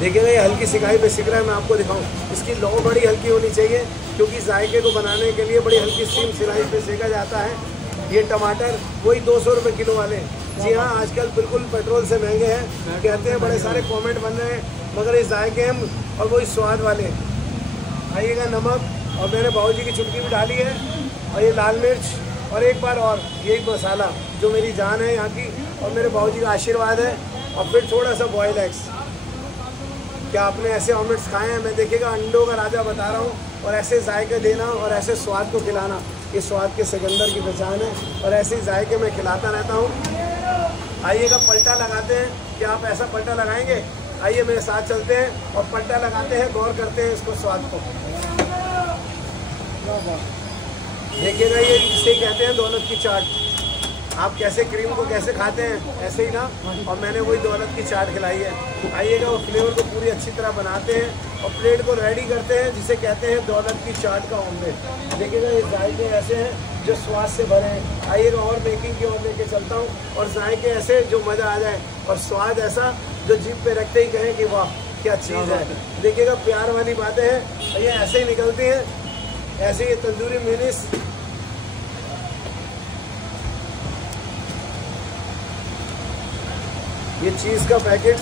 देखिएगा ये हल्की सिकाई पे सिक रहा है। मैं आपको दिखाऊं, इसकी लौ बड़ी हल्की होनी चाहिए, क्योंकि जायके को बनाने के लिए बड़ी हल्की स्टीम सिलाई पे सेका जाता है। ये टमाटर वही 200 रुपये किलो वाले। जी हाँ, आजकल बिल्कुल पेट्रोल से महंगे हैं, कहते हैं, बड़े सारे कमेंट बन रहे हैं, मगर ये जायके हैं और वही स्वाद वाले। आइएगा नमक, और मेरे बाबूजी की चुटकी भी डाली है, और ये लाल मिर्च, और एक बार और यही मसाला जो मेरी जान है यहाँ की और मेरे बाबूजी का आशीर्वाद है। और फिर थोड़ा सा बॉयल एग्स। क्या आपने ऐसे ऑमलेट्स खाए हैं? मैं देखिएगा अंडों का राजा बता रहा हूँ। और ऐसे जायके देना और ऐसे स्वाद को खिलाना, ये स्वाद के सिकंदर की पहचान है। और ऐसे ही जायके मैं खिलाता रहता हूँ। आइएगा पलटा लगाते हैं। क्या आप ऐसा पलटा लगाएंगे? आइए मेरे साथ चलते हैं और पलटा लगाते हैं, गौर करते हैं इसको स्वाद को। देखिएगा ये इसे कहते हैं दौलत की चाट। आप कैसे क्रीम को कैसे खाते हैं, ऐसे ही ना। और मैंने वही दौलत की चाट खिलाई है। आइएगा वो फ्लेवर को पूरी अच्छी तरह बनाते हैं और प्लेट को रेडी करते हैं, जिसे कहते हैं दौलत की चाट का ऑमलेट। देखिएगा ये जायके ऐसे हैं जो स्वाद से भरे हैं। आइएगा और मेकिंग की ओर लेके चलता हूँ। और जायके ऐसे जो मज़ा आ जाए और स्वाद ऐसा जो जीभ पे रखते ही कहें कि वाह क्या चीज़ है। देखिएगा प्यार वाली बातें हैं, ये ऐसे ही निकलती हैं। ऐसे ही तंदूरी मेयोनीज, ये चीज़ का पैकेट,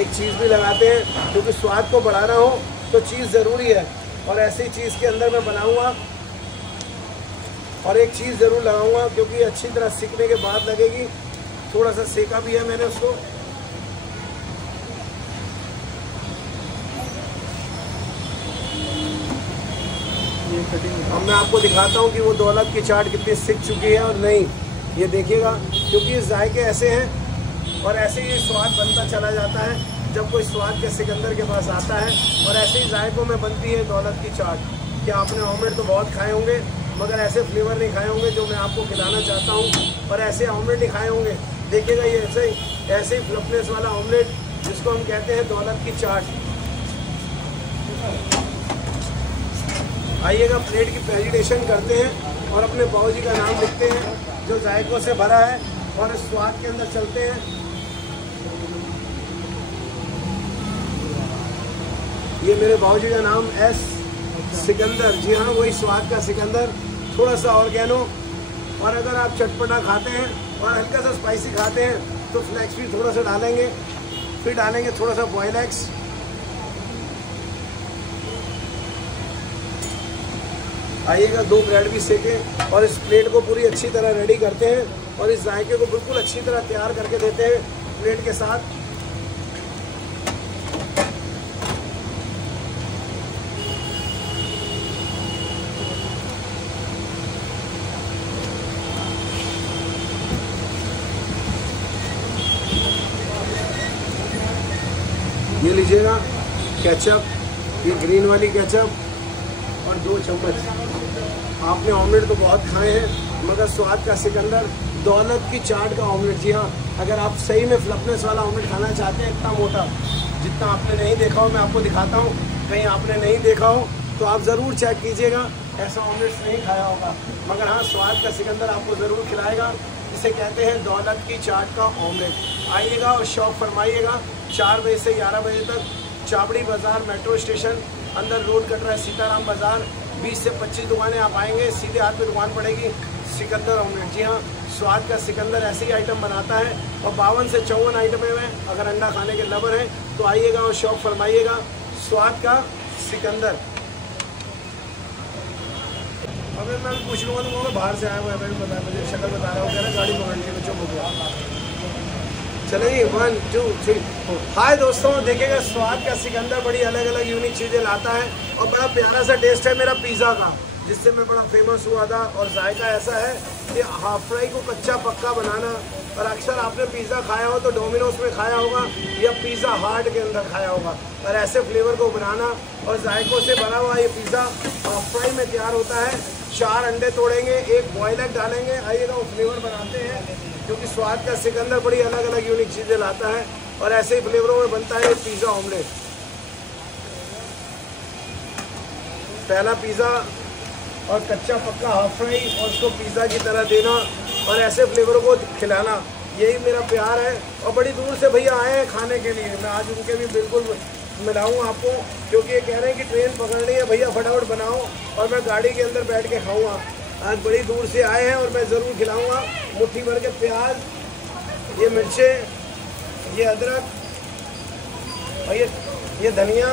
एक चीज़ भी लगाते हैं, क्योंकि स्वाद को बढ़ाना हो तो चीज़ ज़रूरी है। और ऐसी चीज़ के अंदर मैं बनाऊंगा और एक चीज़ ज़रूर लगाऊंगा, क्योंकि अच्छी तरह सीखने के बाद लगेगी। थोड़ा सा सेका भी है मैंने उसको। अब मैं आपको दिखाता हूँ कि वो दौलत की चाट कितनी सीख चुकी है और नहीं। ये देखिएगा, क्योंकि ये जायके ऐसे हैं और ऐसे ही स्वाद बनता चला जाता है जब कोई स्वाद के सिकंदर के पास आता है। और ऐसे ही जायकों में बनती है दौलत की चाट। क्या आपने ऑमलेट तो बहुत खाए होंगे, मगर ऐसे फ्लेवर नहीं खाए होंगे जो मैं आपको खिलाना चाहता हूँ, और ऐसे ऑमलेट नहीं खाए होंगे। देखिएगा ये ऐसे ही फ्लफनेस वाला ऑमलेट जिसको हम कहते हैं दौलत की चाट। आइएगा, प्लेट की प्रेजेंटेशन करते हैं और अपने बाबूजी का नाम लिखते हैं जो जायकों से भरा है, और इस स्वाद के अंदर चलते हैं। ये मेरे बाबूजी का नाम एस सिकंदर, जी हाँ वही स्वाद का सिकंदर, थोड़ा सा ऑर्गेनो। और अगर आप चटपटा खाते हैं और हल्का सा स्पाइसी खाते हैं तो फ्लेक्स भी थोड़ा सा डालेंगे, फिर डालेंगे थोड़ा सा बॉयल एग्स। आइएगा, 2 ब्रेड भी सेकें और इस प्लेट को पूरी अच्छी तरह रेडी करते हैं और इस जायके को बिल्कुल अच्छी तरह तैयार करके देते हैं प्लेट के साथ। ये लीजिएगा केचप, ये ग्रीन वाली केचप और 2 चम्मच। आपने ऑमलेट तो बहुत खाए हैं, मगर स्वाद का सिकंदर दौलत की चाट का ऑमलेट। जी हाँ, अगर आप सही में फ्लफनेस वाला ऑमलेट खाना चाहते हैं, इतना मोटा जितना आपने नहीं देखा हो, मैं आपको दिखाता हूँ, कहीं आपने नहीं देखा हो तो आप ज़रूर चेक कीजिएगा, ऐसा ऑमलेट नहीं खाया होगा। मगर हाँ, स्वाद का सिकंदर आपको ज़रूर खिलाएगा। इसे कहते हैं दौलत की चाट का ऑमलेट। आइएगा और शौक फरमाइएगा। 4 बजे से 11 बजे तक चाबड़ी बाज़ार मेट्रो स्टेशन, अंदर रोड कट रहा है सीताराम बाज़ार। 20 से 25 दुकानें आप आएंगे, सीधे हाथ पे दुकान पड़ेगी सिकंदर ऑमलेट। जी हाँ, स्वाद का सिकंदर ऐसे ही आइटम बनाता है और 52 से 54 आइटम में। अगर अंडा खाने के लवर हैं तो आइएगा और शौक फरमाइएगा स्वाद का सिकंदर। अगर मैं पूछ लूँगा तो वो बाहर से आया हुआ है, मैं बता, मुझे शक्ल बता रहा हूँ, कह रहा गाड़ी पकड़ने के लिए चुप हो गया। चलेंगे 1 2 3 4। हाय दोस्तों, देखिएगा स्वाद का सिकंदर बड़ी अलग अलग यूनिक चीज़ें लाता है और बड़ा प्यारा सा टेस्ट है मेरा पिज़्ज़ा का, जिससे मैं बड़ा फेमस हुआ था। और जायका ऐसा है कि हाफ फ्राई को कच्चा पक्का बनाना। और अक्सर आपने पिज़्ज़ा खाया हो तो डोमिनोज में खाया होगा या पिज़्ज़ा हाट के अंदर खाया होगा। और ऐसे फ्लेवर को बनाना और जायकों से बना हुआ ये पिज़्ज़ा हाफ फ्राई में तैयार होता है। 4 अंडे तोड़ेंगे, 1 बॉयल एग डालेंगे, आइएगा वो फ्लेवर बनाते हैं, क्योंकि स्वाद का सिकंदर बड़ी अलग अलग यूनिक चीज़ें लाता है। और ऐसे ही फ्लेवरों में बनता है पिज़्ज़ा ऑमलेट। पहला पिज़्ज़ा और कच्चा पक्का हाफ फ्राई और उसको पिज़्ज़ा की तरह देना और ऐसे फ्लेवरों को खिलाना, यही मेरा प्यार है। और बड़ी दूर से भैया आए हैं खाने के लिए, मैं आज उनके भी बिल्कुल मिलाऊँ आपको, क्योंकि ये कह रहे हैं कि ट्रेन पकड़नी है भैया, फटाफट बनाओ और मैं गाड़ी के अंदर बैठ के खाऊँगा। आज बड़ी दूर से आए हैं और मैं ज़रूर खिलाऊँगा। मुट्ठी भर के प्याज, ये मिर्चें, ये अदरक और ये धनिया।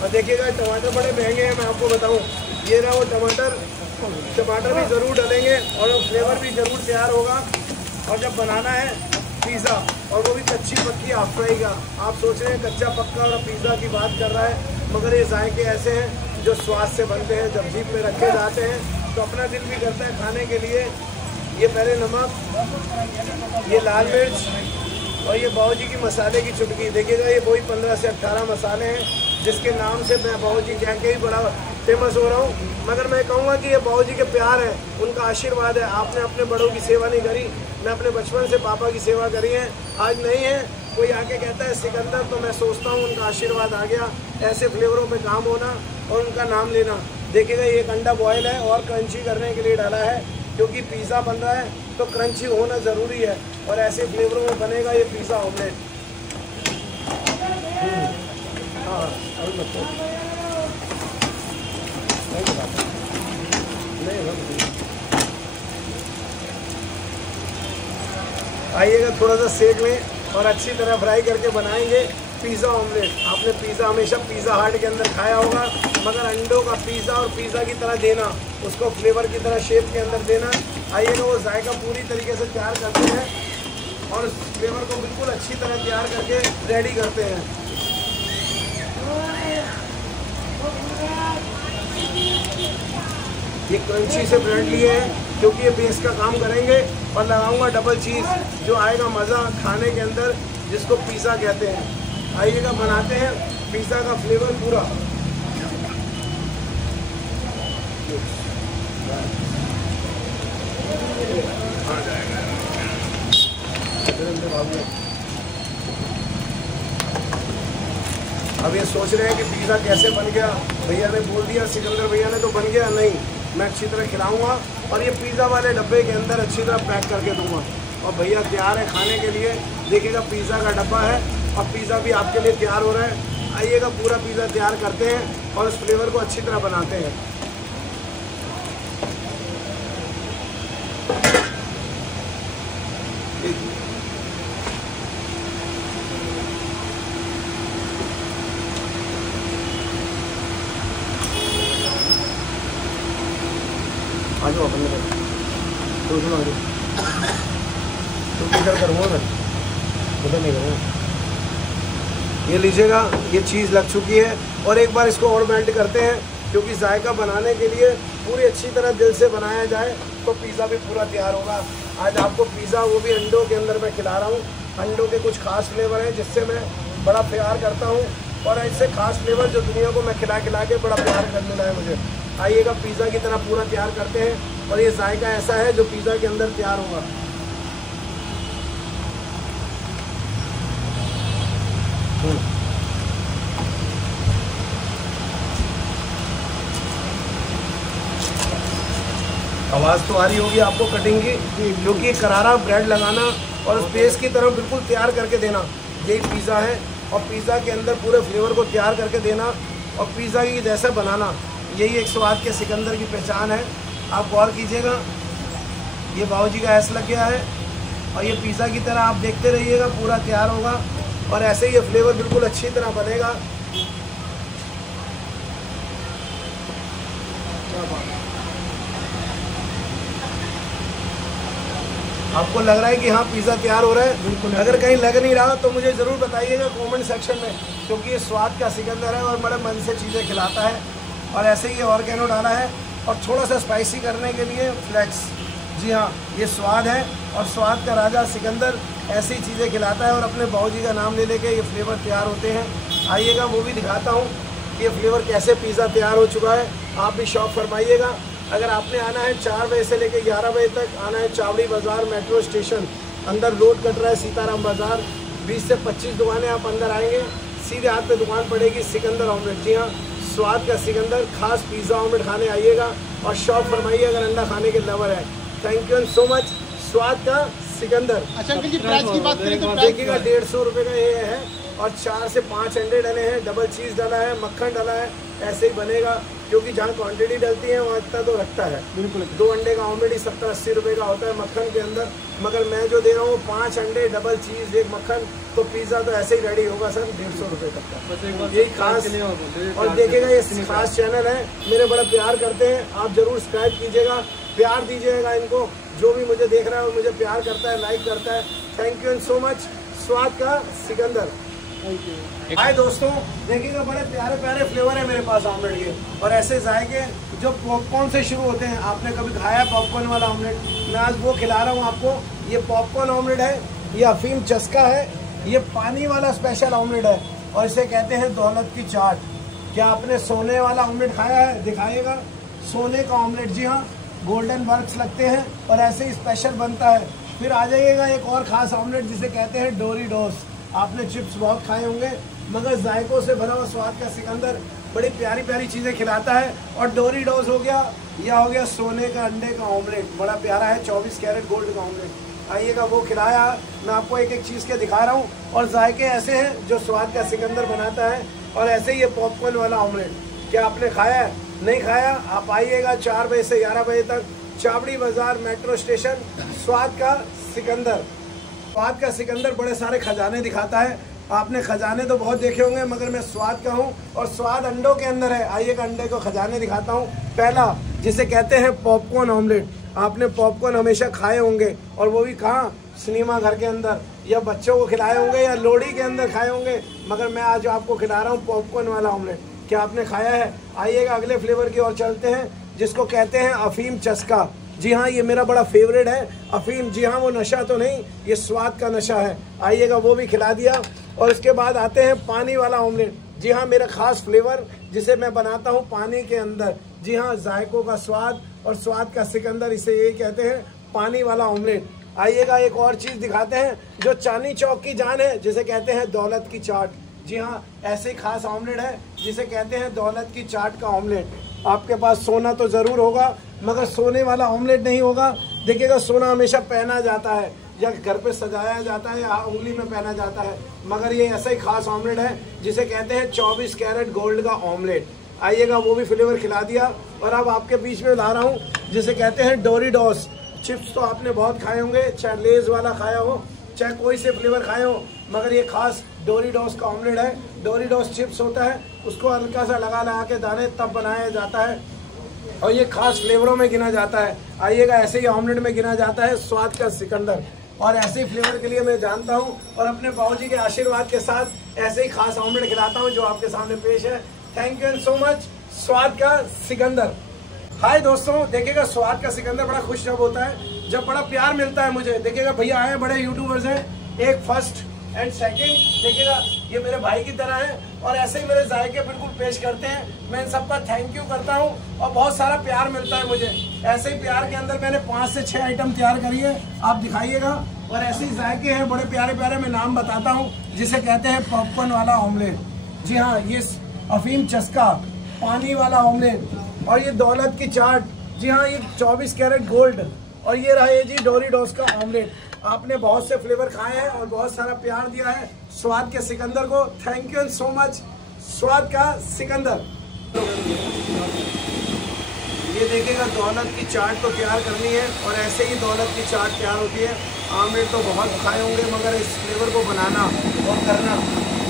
और देखिएगा टमाटर बड़े महंगे हैं, मैं आपको बताऊं। ये रहा वो टमाटर भी ज़रूर डालेंगे और फ्लेवर भी ज़रूर तैयार होगा। और जब बनाना है पिज़्ज़ा, और वो भी कच्ची पक्की हाफ फ्राई का, आप सोच रहे हैं कच्चा पक्का और पिज़्ज़ा की बात कर रहा है, मगर ये जायके ऐसे हैं जो स्वाद से बनते हैं। जब जीभ में रखे जाते हैं तो अपना दिल भी करता है खाने के लिए। ये पहले नमक, ये लाल मिर्च और ये बाबूजी की मसाले की चुटकी। देखिएगा ये वही 15 से 18 मसाले हैं जिसके नाम से मैं बाबूजी कह के ही बड़ा फेमस हो रहा हूँ। मगर मैं कहूँगा कि ये बाबूजी के प्यार है, उनका आशीर्वाद है। आपने अपने बड़ों की सेवा नहीं करी, मैं अपने बचपन से पापा की सेवा करी है। आज नहीं है, कोई आके कहता है सिकंदर, तो मैं सोचता हूँ उनका आशीर्वाद आ गया। ऐसे फ्लेवरों पे काम होना और उनका नाम लेना। देखिएगा ये एक अंडा बॉयल है और क्रंची करने के लिए डाला है, क्योंकि पिज़्ज़ा बन रहा है तो क्रंची होना ज़रूरी है। और ऐसे फ्लेवरों में बनेगा ये पिज़्ज़ा ऑमलेट। हाँ, अभी बताओ आइएगा, थोड़ा सा सेक लें और अच्छी तरह फ्राई करके बनाएंगे पिज़्ज़ा ऑमलेट। आपने पिज़्ज़ा हमेशा पिज़्ज़ा हट के अंदर खाया होगा, मगर अंडों का पिज़्ज़ा और पिज़्ज़ा की तरह देना, उसको फ्लेवर की तरह शेप के अंदर देना। आइएगा, वो जायका पूरी तरीके से तैयार करते हैं और उस फ्लेवर को बिल्कुल अच्छी तरह तैयार करके रेडी करते हैं। ये क्रंची से ब्रेड लिए हैं क्योंकि ये बेस का काम करेंगे और लगाऊंगा डबल चीज़, जो आएगा मज़ा खाने के अंदर, जिसको पिज़्ज़ा कहते हैं। आइएगा बनाते हैं पिज़्ज़ा का फ्लेवर पूरा। अब ये सोच रहे हैं कि पिज़्ज़ा कैसे बन गया, भैया ने बोल दिया, सिकंदर भैया ने, तो बन गया नहीं। मैं अच्छी तरह खिलाऊंगा और ये पिज़्ज़ा वाले डब्बे के अंदर अच्छी तरह पैक करके दूंगा। और भैया तैयार है खाने के लिए। देखिएगा पिज़्ज़ा का डब्बा है और पिज़्ज़ा भी आपके लिए तैयार हो रहा है। आइएगा पूरा पिज़्ज़ा तैयार करते हैं और उस फ्लेवर को अच्छी तरह बनाते हैं। आ जाओ अपन तो सुनो आ जाओ, तो इधर करूँगा मैं, उधर नहीं करूँगा। ये लीजिएगा, ये चीज़ लग चुकी है और एक बार इसको और मेल्ट करते हैं, क्योंकि जायका बनाने के लिए पूरी अच्छी तरह दिल से बनाया जाए तो पिज़्ज़ा भी पूरा तैयार होगा। आज आपको पिज़्ज़ा वो भी अंडों के अंदर मैं खिला रहा हूँ। अंडों के कुछ खास फ्लेवर हैं जिससे मैं बड़ा प्यार करता हूँ, और ऐसे खास फ्लेवर जो दुनिया को मैं खिला के बड़ा प्यार करने लगा है मुझे। आइएगा पिज़्ज़ा की तरह पूरा तैयार करते हैं और ये जायका ऐसा है जो पिज़्ज़ा के अंदर तैयार होगा। आवाज़ तो आ रही होगी आपको कटिंग की, क्योंकि करारा ब्रेड लगाना और उस पेस्ट की तरह बिल्कुल तैयार करके देना, यही पिज़्ज़ा है। और पिज़्ज़ा के अंदर पूरे फ्लेवर को तैयार करके देना और पिज़्ज़ा की जैसा बनाना, यही एक स्वाद के सिकंदर की पहचान है। आप गौर कीजिएगा, ये बाबूजी का ऐसा लग गया है और ये पिज़्ज़ा की तरह आप देखते रहिएगा, पूरा तैयार होगा और ऐसे ही ये फ्लेवर बिल्कुल अच्छी तरह बनेगा। आपको लग रहा है कि हाँ पिज़्ज़ा तैयार हो रहा है? बिल्कुल। अगर कहीं लग नहीं रहा तो मुझे ज़रूर बताइएगा कमेंट सेक्शन में, क्योंकि ये स्वाद का सिकंदर है और बड़े मन से चीज़ें खिलाता है। और ऐसे ही ऑर्गेनो डाला है और थोड़ा सा स्पाइसी करने के लिए फ्लेक्स। जी हाँ, ये स्वाद है और स्वाद का राजा सिकंदर ऐसी चीज़ें खिलाता है और अपने बाबूजी का नाम ले लेके ये फ्लेवर तैयार होते हैं। आइएगा वो भी दिखाता हूँ कि ये फ्लेवर कैसे पिज़्ज़ा तैयार हो चुका है। आप भी शौक फरमाइएगा। अगर आपने आना है 4 बजे से लेकर 11 बजे तक आना है, चावड़ी बाज़ार मेट्रो स्टेशन अंदर लोड कट रहा है सीताराम बाज़ार, 20 से 25 दुकानें आप अंदर आएंगे, सीधे हाथ पे दुकान पड़ेगी सिकंदर ऑमलेट। जी हाँ, स्वाद का सिकंदर, खास पिज़्ज़ा ऑमलेट खाने आइएगा और शौक फरमाइए अगर अंडा खाने के लवर है। Thank you so much. स्वाद का सिकंदर। अच्छा अंकल जी, प्राइस की बात करें तो देखिएगा 150 रुपये का ये है और 4 से 5 अंडे डले हैं, डबल चीज़ डाला है, मक्खन डाला है। ऐसे ही बनेगा, क्योंकि जहाँ क्वांटिटी डलती है वहाँ इतना तो रखता है। बिल्कुल। 2 अंडे का ऑमलेट ही 70-80 रुपये का होता है मक्खन के अंदर, मगर मैं जो दे रहा हूँ 5 अंडे, डबल चीज़, 1 मक्खन, तो पिज़्ज़ा तो ऐसे ही रेडी होगा सर 150 रुपये तक का। यही खास। और देखिएगा ये खास चैनल है, मेरे बड़ा प्यार करते हैं, आप ज़रूर सब्सक्राइब कीजिएगा, प्यार दीजिएगा इनको। जो भी मुझे देख रहा है और मुझे प्यार करता है, लाइक करता है, थैंक यू सो मच। स्वाद का सिकंदर। हाय दोस्तों, देखिएगा बड़े प्यारे प्यारे फ्लेवर है मेरे पास ऑमलेट के, और ऐसे जायके जो पॉपकॉर्न से शुरू होते हैं। आपने कभी खाया है पॉपकॉर्न वाला ऑमलेट? मैं आज वो खिला रहा हूँ आपको। ये पॉपकॉर्न ऑमलेट है, ये अफीम चस्का है, ये पानी वाला स्पेशल ऑमलेट है और इसे कहते हैं दौलत की चाट। क्या आपने सोने वाला ऑमलेट खाया है? दिखाइएगा सोने का ऑमलेट। जी हाँ, गोल्डन वर्क्स लगते हैं और ऐसे ही स्पेशल बनता है। फिर आ जाइएगा एक और ख़ास ऑमलेट जिसे कहते हैं डोरिडोस। आपने चिप्स बहुत खाए होंगे, मगर जायकों से भरा हुआ स्वाद का सिकंदर बड़ी प्यारी प्यारी चीज़ें खिलाता है। और डोरिडोस हो गया, या हो गया सोने का अंडे का ऑमलेट, बड़ा प्यारा है, 24 कैरेट गोल्ड का ऑमलेट। आइएगा वो खिलाया। मैं आपको एक एक चीज़ के दिखा रहा हूँ और जायके ऐसे हैं जो स्वाद का सिकंदर बनाता है। और ऐसे ही ये पॉपकॉर्न वाला ऑमलेट, क्या आपने खाया है? नहीं खाया? आप आइएगा 4 बजे से 11 बजे तक, चावड़ी बाज़ार मेट्रो स्टेशन। स्वाद का सिकंदर। स्वाद का सिकंदर बड़े सारे खजाने दिखाता है। आपने खजाने तो बहुत देखे होंगे, मगर मैं स्वाद का हूँ और स्वाद अंडों के अंदर है। आइएगा अंडे को खजाने दिखाता हूँ। पहला, जिसे कहते हैं पॉपकॉर्न ऑमलेट। आपने पॉपकॉर्न हमेशा खाए होंगे, और वो भी कहाँ? सिनेमा घर के अंदर, या बच्चों को खिलाए होंगे, या लोहड़ी के अंदर खाए होंगे। मगर मैं आज आपको खिला रहा हूँ पॉपकॉर्न वाला ऑमलेट। क्या आपने खाया है? आइएगा अगले फ्लेवर की ओर चलते हैं, जिसको कहते हैं अफीम चस्का। जी हाँ, ये मेरा बड़ा फेवरेट है अफीम। जी हाँ, वो नशा तो नहीं, ये स्वाद का नशा है। आइएगा, वो भी खिला दिया। और उसके बाद आते हैं पानी वाला ऑमलेट। जी हाँ, मेरा खास फ्लेवर जिसे मैं बनाता हूँ पानी के अंदर। जी हाँ, जायकों का स्वाद और स्वाद का सिकंदर, इसे यही कहते हैं पानी वाला ऑमलेट। आइएगा, एक और चीज़ दिखाते हैं जो चांदनी चौक की जान है, जिसे कहते हैं दौलत की चाट। जी हाँ, ऐसे ही खास ऑमलेट है जिसे कहते हैं दौलत की चाट का ऑमलेट। आपके पास सोना तो ज़रूर होगा, मगर सोने वाला ऑमलेट नहीं होगा। देखिएगा, सोना हमेशा पहना जाता है या घर पे सजाया जाता है या उंगली में पहना जाता है, मगर ये ऐसा ही खास ऑमलेट है जिसे कहते हैं 24 कैरेट गोल्ड का ऑमलेट। आइएगा, वो भी फ्लेवर खिला दिया। और अब आपके बीच में ला रहा हूँ जिसे कहते हैं डोरिडोस। चिप्स तो आपने बहुत खाए होंगे, चाहे लेज वाला खाया हो, चाहे कोई से फ्लेवर खाए हो, मगर ये खास डोरिडोस का ऑमलेट है। डोरिडोस चिप्स होता है, उसको हल्का सा लगा के दाने तब बनाया जाता है और ये खास फ्लेवरों में गिना जाता है। आइएगा, ऐसे ही ऑमलेट में गिना जाता है स्वाद का सिकंदर। और ऐसे ही फ्लेवर के लिए मैं जानता हूँ और अपने बाबूजी के आशीर्वाद के साथ ऐसे ही खास ऑमलेट खिलाता हूँ जो आपके सामने पेश है। Thank you and so much. स्वाद का सिकंदर। हाय दोस्तों, देखिएगा, स्वाद का सिकंदर बड़ा खुश जब होता है जब बड़ा प्यार मिलता है मुझे। देखिएगा, भैया आए बड़े यूट्यूबर्स हैं, एक फर्स्ट एंड सेकंड। देखिएगा, ये मेरे भाई की तरह है और ऐसे ही मेरे जायके बिल्कुल पेश करते हैं। मैं इन सबका थैंक यू करता हूँ और बहुत सारा प्यार मिलता है मुझे। ऐसे ही प्यार के अंदर मैंने 5 से 6 आइटम तैयार करी है, आप दिखाइएगा। और ऐसे ही जायके हैं बड़े प्यारे प्यारे, मैं नाम बताता हूँ, जिसे कहते हैं पॉपकॉर्न वाला ऑमलेट। जी हाँ, ये अफीम चस्का पानी वाला ऑमलेट। और ये दौलत की चाट। जी हाँ, ये 24 कैरेट गोल्ड। और ये रहा है जी डोरिडोस का ऑमलेट। आपने बहुत से फ्लेवर खाए हैं और बहुत सारा प्यार दिया है स्वाद के सिकंदर को। Thank you and so much. स्वाद का सिकंदर। ये देखिएगा, दौलत की चाट तो तैयार करनी है और ऐसे ही दौलत की चाट तैयार होती है। ऑमलेट तो बहुत खाए होंगे, मगर इस फ्लेवर को बनाना और करना,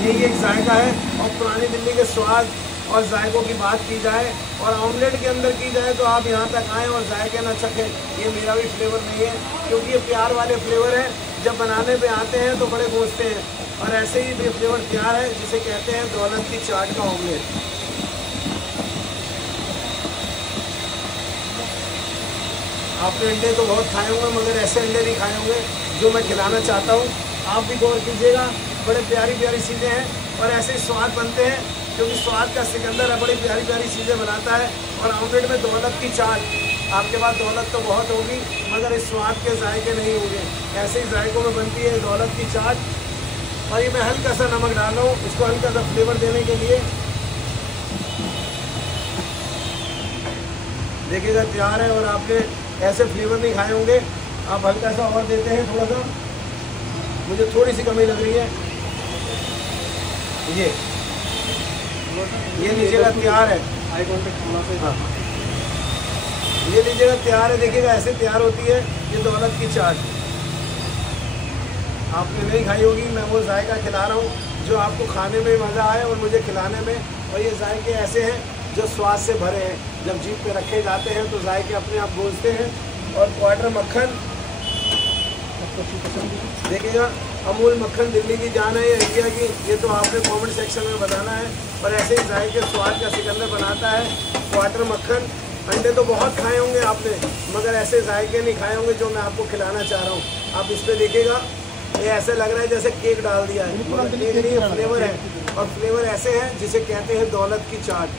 यही एक जायका है। और पुरानी दिल्ली के स्वाद और जायकों की बात की जाए और ऑमलेट के अंदर की जाए तो आप यहाँ तक आएँ और जायके ना चखें, ये मेरा भी फ्लेवर नहीं है, क्योंकि ये प्यार वाले फ्लेवर हैं। जब बनाने पे आते हैं तो बड़े गूंजते हैं। और ऐसे ही भी फ्लेवर तैयार है जिसे कहते हैं दौलत की चाट का ऑमलेट। आपने अंडे तो बहुत खाए होंगे, मगर ऐसे अंडे नहीं खाए होंगे जो मैं खिलाना चाहता हूँ। आप भी गौर कीजिएगा, बड़े प्यारी प्यारी चीज़ें हैं और ऐसे ही स्वाद बनते हैं, क्योंकि स्वाद का सिकंदर है, बड़ी प्यारी प्यारी चीज़ें बनाता है। और ऑमलेट में दौलत की चाट। आपके पास दौलत तो बहुत होगी, मगर इस स्वाद के जायके नहीं होंगे। ऐसे ही जायकों में बनती है दौलत की चाट। और ये मैं हल्का सा नमक डाल रहा हूँ इसको हल्का सा फ्लेवर देने के लिए। देखिएगा, तैयार है। और आपने ऐसे फ्लेवर नहीं खाए होंगे, आप हल्का सा और देते हैं थोड़ा सा, मुझे थोड़ी सी कमी लग रही है। ये लीजिएगा, तैयार है। हाँ, ये लीजिएगा, तैयार है। देखिएगा, ऐसे तैयार होती है ये दौलत की चाट। आपने नहीं खाई होगी, मैं वो जायका खिला रहा हूँ जो आपको खाने में मज़ा आए और मुझे खिलाने में। और ये जायके ऐसे हैं जो स्वाद से भरे हैं। जब जीभ पे रखे जाते हैं तो जायके अपने आप गूंजते हैं। और क्वार्टर मक्खन देखिएगा, अमूल मक्खन दिल्ली की जान है या इंडिया की, ये तो आपने कमेंट सेक्शन में बताना है। और ऐसे ही जायके स्वाद का सिकंदर बनाता है क्वार्टर मक्खन। अंडे तो बहुत खाए होंगे आपने, मगर ऐसे जायके नहीं खाए होंगे जो मैं आपको खिलाना चाह रहा हूँ। आप इस पर देखिएगा, ये ऐसे लग रहा है जैसे केक डाल दिया है, मगर केक नहीं, फ्लेवर है। और फ्लेवर ऐसे हैं जिसे कहते हैं दौलत की चाट।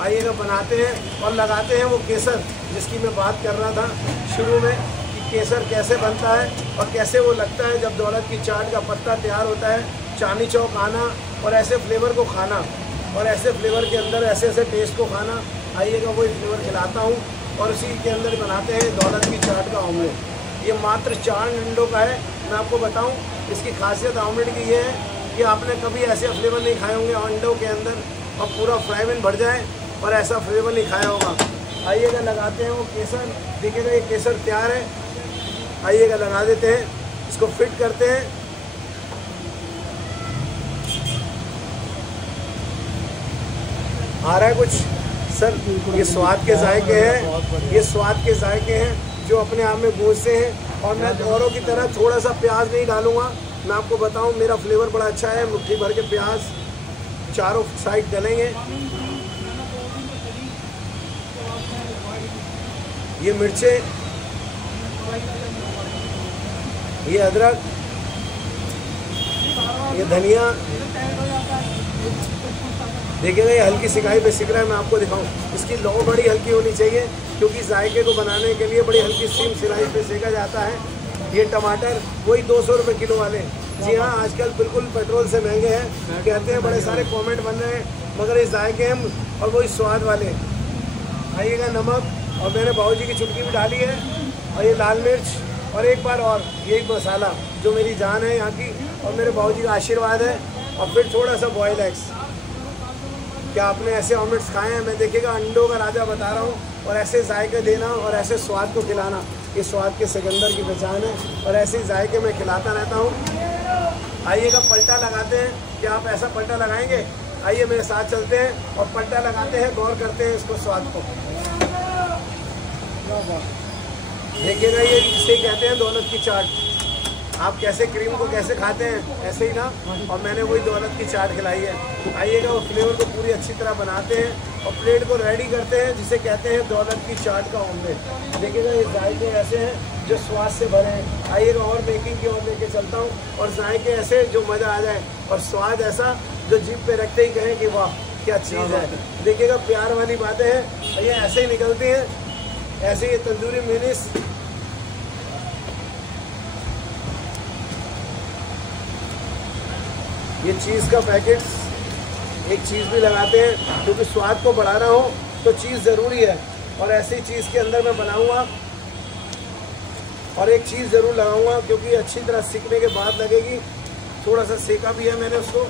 आइएगा, बनाते हैं और लगाते हैं वो केसर जिसकी मैं बात कर रहा था शुरू में, कि केसर कैसे बनता है और कैसे वो लगता है जब दौलत की चाट का पत्ता तैयार होता है। चांदनी चौक आना और ऐसे फ्लेवर को खाना और ऐसे फ्लेवर के अंदर ऐसे ऐसे टेस्ट को खाना। आइएगा, वही फ्लेवर खिलाता हूँ और उसी के अंदर बनाते हैं दौलत की चाट का ऑमलेट। ये मात्र 4 अंडों का है। मैं आपको बताऊँ, इसकी खासियत ऑमलेट की ये है कि आपने कभी ऐसे फ्लेवर नहीं खाए होंगे अंडों के अंदर और पूरा फ्राई पैन भर जाए और ऐसा फ्लेवर नहीं खाया होगा। आइएगा, लगाते हैं वो केसर। देखिएगा, ये केसर तैयार है। आइएगा, लगा देते हैं, इसको फिट करते हैं। आ रहा है कुछ सर? ये स्वाद के जायके हैं, ये स्वाद के जायके हैं जो अपने आप में गूंजते हैं। और मैं औरों की तरह थोड़ा सा प्याज नहीं डालूंगा। मैं आपको बताऊं, मेरा फ्लेवर बड़ा अच्छा है। मुट्ठी भर के प्याज चारों साइड डलेंगे। ये मिर्चें ये अदरक, ये धनिया, देखिएगा ये हल्की सिकाई पे सिक रहा है। मैं आपको दिखाऊं, इसकी लौ बड़ी हल्की होनी चाहिए क्योंकि जायके को बनाने के लिए बड़ी हल्की सीम सिलाई पे सेका जाता है। ये टमाटर वही 200 रुपये किलो वाले। जी हाँ, आजकल बिल्कुल पेट्रोल से महंगे हैं, कहते हैं, बड़े सारे कमेंट बन रहे हैं, मगर ये जायके हैं और वही स्वाद वाले। आइएगा नमक, और मैंने बाबूजी की चुटकी भी डाली है, और ये लाल मिर्च, और एक बार और यही मसाला जो मेरी जान है यहाँ की और मेरे बाबूजी का आशीर्वाद है। और फिर थोड़ा सा बॉयल एग्स। क्या आपने ऐसे ऑमलेट्स खाए हैं? मैं देखिएगा अंडों का राजा बता रहा हूँ, और ऐसे जायके देना और ऐसे स्वाद को खिलाना, ये स्वाद के सिकंदर की पहचान है। और ऐसे ही जायके मैं खिलाता रहता हूँ। आइएगा पलटा लगाते हैं। क्या आप ऐसा पलटा लगाएंगे? आइए मेरे साथ चलते हैं और पलटा लगाते हैं, गौर करते हैं इसको स्वाद को। देखिएगा ये इसे कहते हैं दौलत की चाट। आप कैसे क्रीम को कैसे खाते हैं, ऐसे ही ना, और मैंने वही दौलत की चाट खिलाई है। आइएगा वो फ्लेवर को पूरी अच्छी तरह बनाते हैं और प्लेट को रेडी करते हैं, जिसे कहते हैं दौलत की चाट का ऑमलेट। देखिएगा ये जायके ऐसे हैं जो स्वाद से भरे हैं। आइएगा और मेकिंग की ओर लेके चलता हूँ, और जायके ऐसे जो मज़ा आ जाए, और स्वाद ऐसा जो जीभ पे रखते ही कहें कि वाह क्या चीज़ है। देखिएगा प्यार वाली बातें हैं, ये ऐसे ही निकलती हैं। ऐसे ही तंदूरी मेयोनीज, ये चीज़ का पैकेट, एक चीज़ भी लगाते हैं क्योंकि स्वाद को बढ़ाना हो तो चीज़ ज़रूरी है। और ऐसी चीज़ के अंदर मैं बनाऊंगा, और एक चीज़ ज़रूर लगाऊंगा क्योंकि अच्छी तरह सीखने के बाद लगेगी। थोड़ा सा सेका भी है मैंने उसको।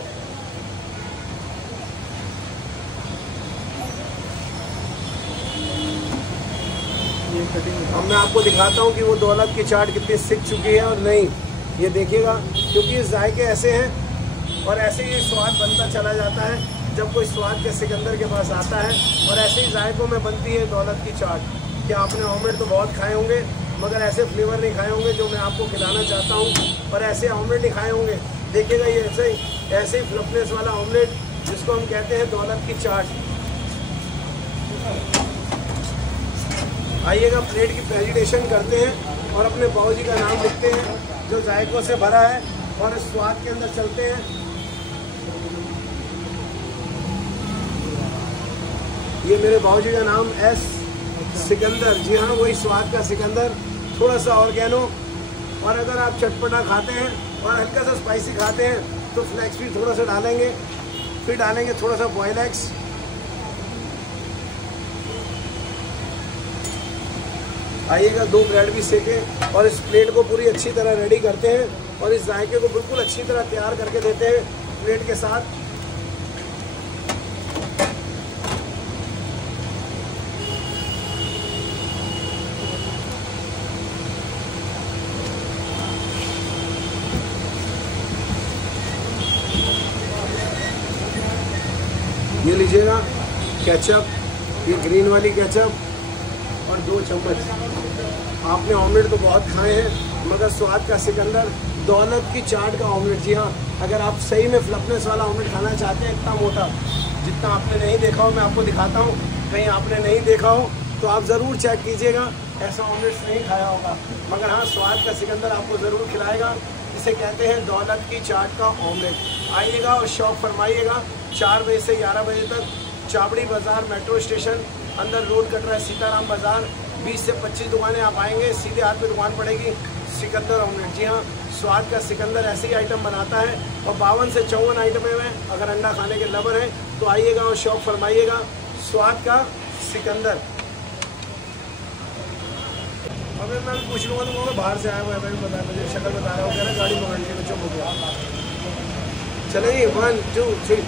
अब मैं आपको दिखाता हूँ कि वो दौलत की चाट कितनी सीख चुकी है और नहीं। ये देखिएगा, क्योंकि ये जायके ऐसे हैं और ऐसे ही स्वाद बनता चला जाता है जब कोई स्वाद के सिकंदर के पास आता है। और ऐसे ही जायकों में बनती है दौलत की चाट। क्या आपने ऑमलेट तो बहुत खाए होंगे, मगर ऐसे फ्लेवर नहीं खाए होंगे जो मैं आपको खिलाना चाहता हूँ, और ऐसे ऑमलेट नहीं खाए होंगे। देखिएगा ये ऐसे ही फ्लफनेस वाला ऑमलेट, जिसको हम कहते हैं दौलत की चाट। आइएगा प्लेट की प्रेजेंटेशन करते हैं और अपने बाबूजी का नाम लिखते हैं जो जायकों से भरा है, और इस स्वाद के अंदर चलते हैं। ये मेरे बाबूजी का नाम एस सिकंदर। जी हाँ, वही स्वाद का सिकंदर, थोड़ा सा ऑर्गेनो। और अगर आप चटपटा खाते हैं और हल्का सा स्पाइसी खाते हैं तो फ्लेक्स भी थोड़ा सा डालेंगे। फिर डालेंगे थोड़ा सा बॉयल एग्स। आइएगा 2 ब्रेड भी सेकें और इस प्लेट को पूरी अच्छी तरह रेडी करते हैं, और इस जायके को बिल्कुल अच्छी तरह तैयार करके देते हैं प्लेट के साथ। ये लीजिएगा केचप, ये ग्रीन वाली केचप, और 2 चम्मच। आपने ऑमलेट तो बहुत खाए हैं, मगर स्वाद का सिकंदर दौलत की चाट का ऑमलेट। जी हाँ, अगर आप सही में फ्लफनेस वाला ऑमलेट खाना चाहते हैं, इतना मोटा, जितना आपने नहीं देखा हो, मैं आपको दिखाता हूँ, कहीं आपने नहीं देखा हो तो आप ज़रूर चेक कीजिएगा। ऐसा ऑमलेट नहीं खाया होगा, मगर हाँ स्वाद का सिकंदर आपको ज़रूर खिलाएगा, जिसे कहते हैं दौलत की चाट का ऑमलेट। आइएगा और शौक फरमाइएगा। 4 बजे से 11 बजे तक चाबड़ी बाज़ार मेट्रो स्टेशन, अंदर रोड कट रहा है सीताराम बाज़ार। 20 से 25 दुकानें आप आएंगे, सीधे हाथ पे दुकान पड़ेगी सिकंदर ऑमलेट। जी हाँ, स्वाद का सिकंदर ऐसे ही आइटम बनाता है, और 52 से 54 आइटमों में अगर अंडा खाने के लवर हैं तो आइएगा और शौक फरमाइएगा स्वाद का सिकंदर। अगर मैं पूछ लूँगा तो वो बाहर से आया हुआ है, मैं बता, मुझे शक्ल बता रहा हूँ, कह रहा गाड़ी पकड़ने में चुप हो गया। चलेंगे 1 2 3।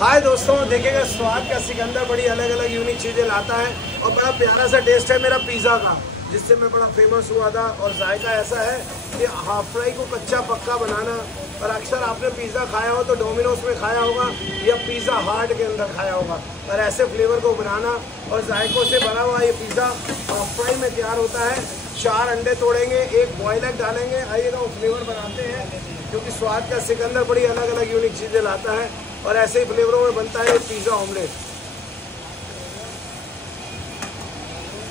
हाय दोस्तों, देखिएगा स्वाद का सिकंदर बड़ी अलग अलग यूनिक चीज़ें लाता है, और बड़ा प्यारा सा टेस्ट है मेरा पिज़्ज़ा का, जिससे मैं बड़ा फेमस हुआ था। और जायका ऐसा है कि हाफ फ्राई को कच्चा पक्का बनाना। और अक्सर आपने पिज़्ज़ा खाया हो तो डोमिनोज में खाया होगा, या पिज़्ज़ा हाट के अंदर खाया होगा। और ऐसे फ्लेवर को बनाना और जायकों से भरा हुआ ये पिज़्ज़ा हाफ फ्राई में तैयार होता है। 4 अंडे तोड़ेंगे, 1 बॉयल एग डालेंगे, आइएगा वो फ्लेवर बनाते हैं, क्योंकि स्वाद का सिकंदर बड़ी अलग अलग यूनिक चीज़ें लाता है, और ऐसे ही फ्लेवरों में बनता है पिज़्ज़ा ऑमलेट।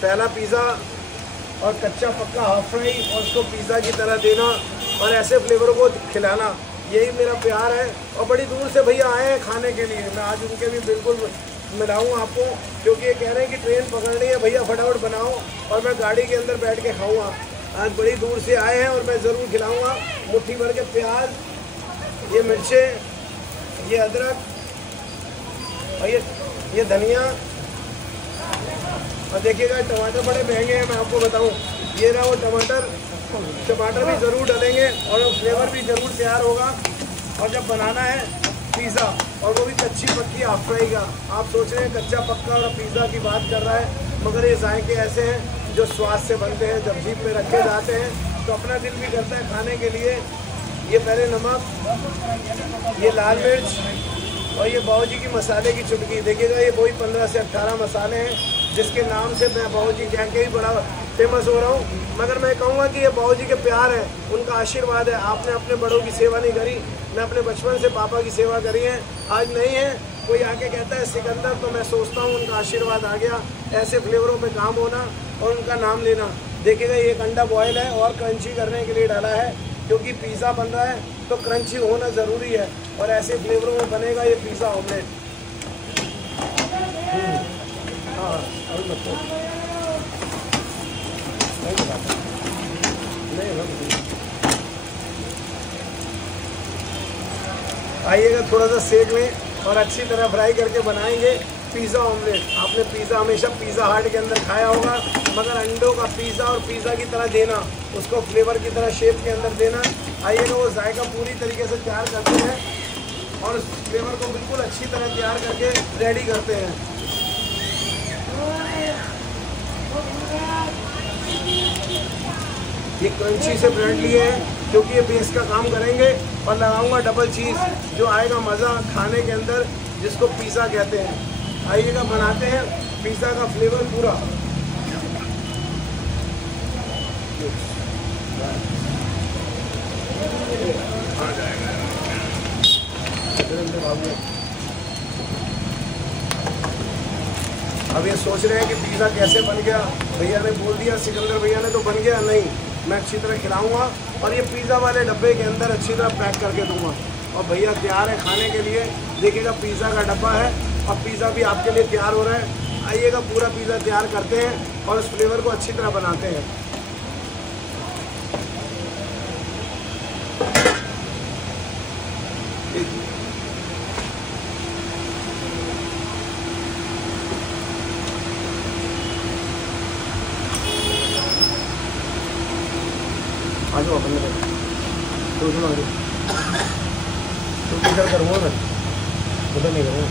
पहला पिज़्ज़ा और कच्चा पक्का हाफ फ्राई और उसको पिज़्ज़ा की तरह देना और ऐसे फ्लेवरों को खिलाना, यही मेरा प्यार है। और बड़ी दूर से भैया आए हैं खाने के लिए, मैं आज उनके भी बिल्कुल मिलाऊँ आपको, क्योंकि ये कह रहे हैं कि ट्रेन पकड़नी है भैया, फटाफट बनाओ और मैं गाड़ी के अंदर बैठ के खाऊँगा। आज बड़ी दूर से आए हैं और मैं ज़रूर खिलाऊँगा। मुट्ठी भर के प्याज, ये मिर्चें, ये अदरक और ये धनिया, और देखिएगा टमाटर बड़े महंगे हैं, मैं आपको बताऊं। ये रहा वो टमाटर भी ज़रूर डालेंगे और फ्लेवर भी ज़रूर तैयार होगा। और जब बनाना है पिज़्ज़ा, और वो भी कच्ची पक्की हाफ फ्राई का, आप सोच रहे हैं कच्चा पक्का और पिज़्ज़ा की बात कर रहा है, मगर ये जायके ऐसे हैं जो स्वाद से बनते हैं। जब जीभ पे रखे जाते हैं तो अपना दिल भी करता है खाने के लिए। ये पहले नमक, ये लाल मिर्च और ये बाबूजी की मसाले की चुटकी, देखिएगा ये वही 15 से 18 मसाले हैं जिसके नाम से मैं बाबूजी कह के ही बड़ा फेमस हो रहा हूँ। मगर मैं कहूँगा कि ये बाबूजी के प्यार है, उनका आशीर्वाद है। आपने अपने बड़ों की सेवा नहीं करी, मैं अपने बचपन से पापा की सेवा करी है, आज नहीं है। कोई आके कहता है सिकंदर, तो मैं सोचता हूँ उनका आशीर्वाद आ गया, ऐसे फ्लेवरों पे काम होना और उनका नाम लेना। देखिएगा ये एक अंडा बॉयल है और क्रंची करने के लिए डाला है, क्योंकि पिज़्ज़ा बन रहा है तो क्रंची होना ज़रूरी है, और ऐसे फ्लेवरों में बनेगा ये पिज़्ज़ा ऑमलेट। आइएगा थोड़ा सा सेक लें और अच्छी तरह फ्राई करके बनाएंगे पिज़्ज़ा ऑमलेट। आपने पिज़्ज़ा हमेशा पिज़्ज़ा हट के अंदर खाया होगा, मगर अंडों का पिज़्ज़ा और पिज़्ज़ा की तरह देना, उसको फ्लेवर की तरह शेप के अंदर देना। आइएगा वो जायका पूरी तरीके से तैयार करते हैं और उस फ्लेवर को बिल्कुल अच्छी तरह तैयार करके रेडी करते हैं। ये क्रंची से ब्रेड लिए हैं क्योंकि ये बेस का काम करेंगे, और लगाऊंगा डबल चीज़, जो आएगा मज़ा खाने के अंदर, जिसको पिज़्ज़ा कहते हैं। आइएगा बनाते हैं पिज़्ज़ा का फ्लेवर पूरा। अब ये सोच रहे हैं कि पिज़्ज़ा कैसे बन गया, भैया ने बोल दिया, सिकंदर भैया ने तो बन गया। नहीं, मैं अच्छी तरह खिलाऊंगा और ये पिज़्ज़ा वाले डब्बे के अंदर अच्छी तरह पैक करके दूंगा। और भैया तैयार है खाने के लिए। देखिएगा पिज़्ज़ा का डब्बा है और पिज़्ज़ा भी आपके लिए तैयार हो रहा है। आइएगा पूरा पिज़्ज़ा तैयार करते हैं और उस फ्लेवर को अच्छी तरह बनाते हैं। आ जाओ अपन तो सुना दो तो इधर करूँगा मैं, उधर नहीं करूँगा।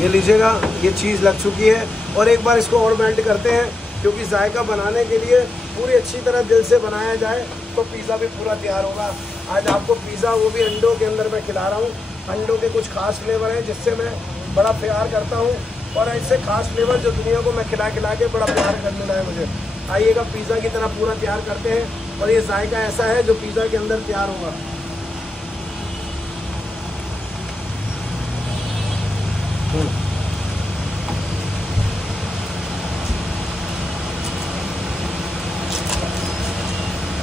ये लीजिएगा, ये चीज़ लग चुकी है और एक बार इसको और मेल्ट करते हैं, क्योंकि जायका बनाने के लिए पूरी अच्छी तरह दिल से बनाया जाए तो पिज़्ज़ा भी पूरा तैयार होगा। आज आपको पिज़्ज़ा वो भी अंडों के अंदर मैं खिला रहा हूँ। अंडों के कुछ खास फ्लेवर हैं जिससे मैं बड़ा प्यार करता हूँ, और ऐसे खास फ्लेवर जो दुनिया को मैं खिला के बड़ा प्यार कर मिला है मुझे। आइएगा पिज़्ज़ा की तरह पूरा तैयार करते हैं, और ये जायका ऐसा है जो पिज़्ज़ा के अंदर तैयार होगा।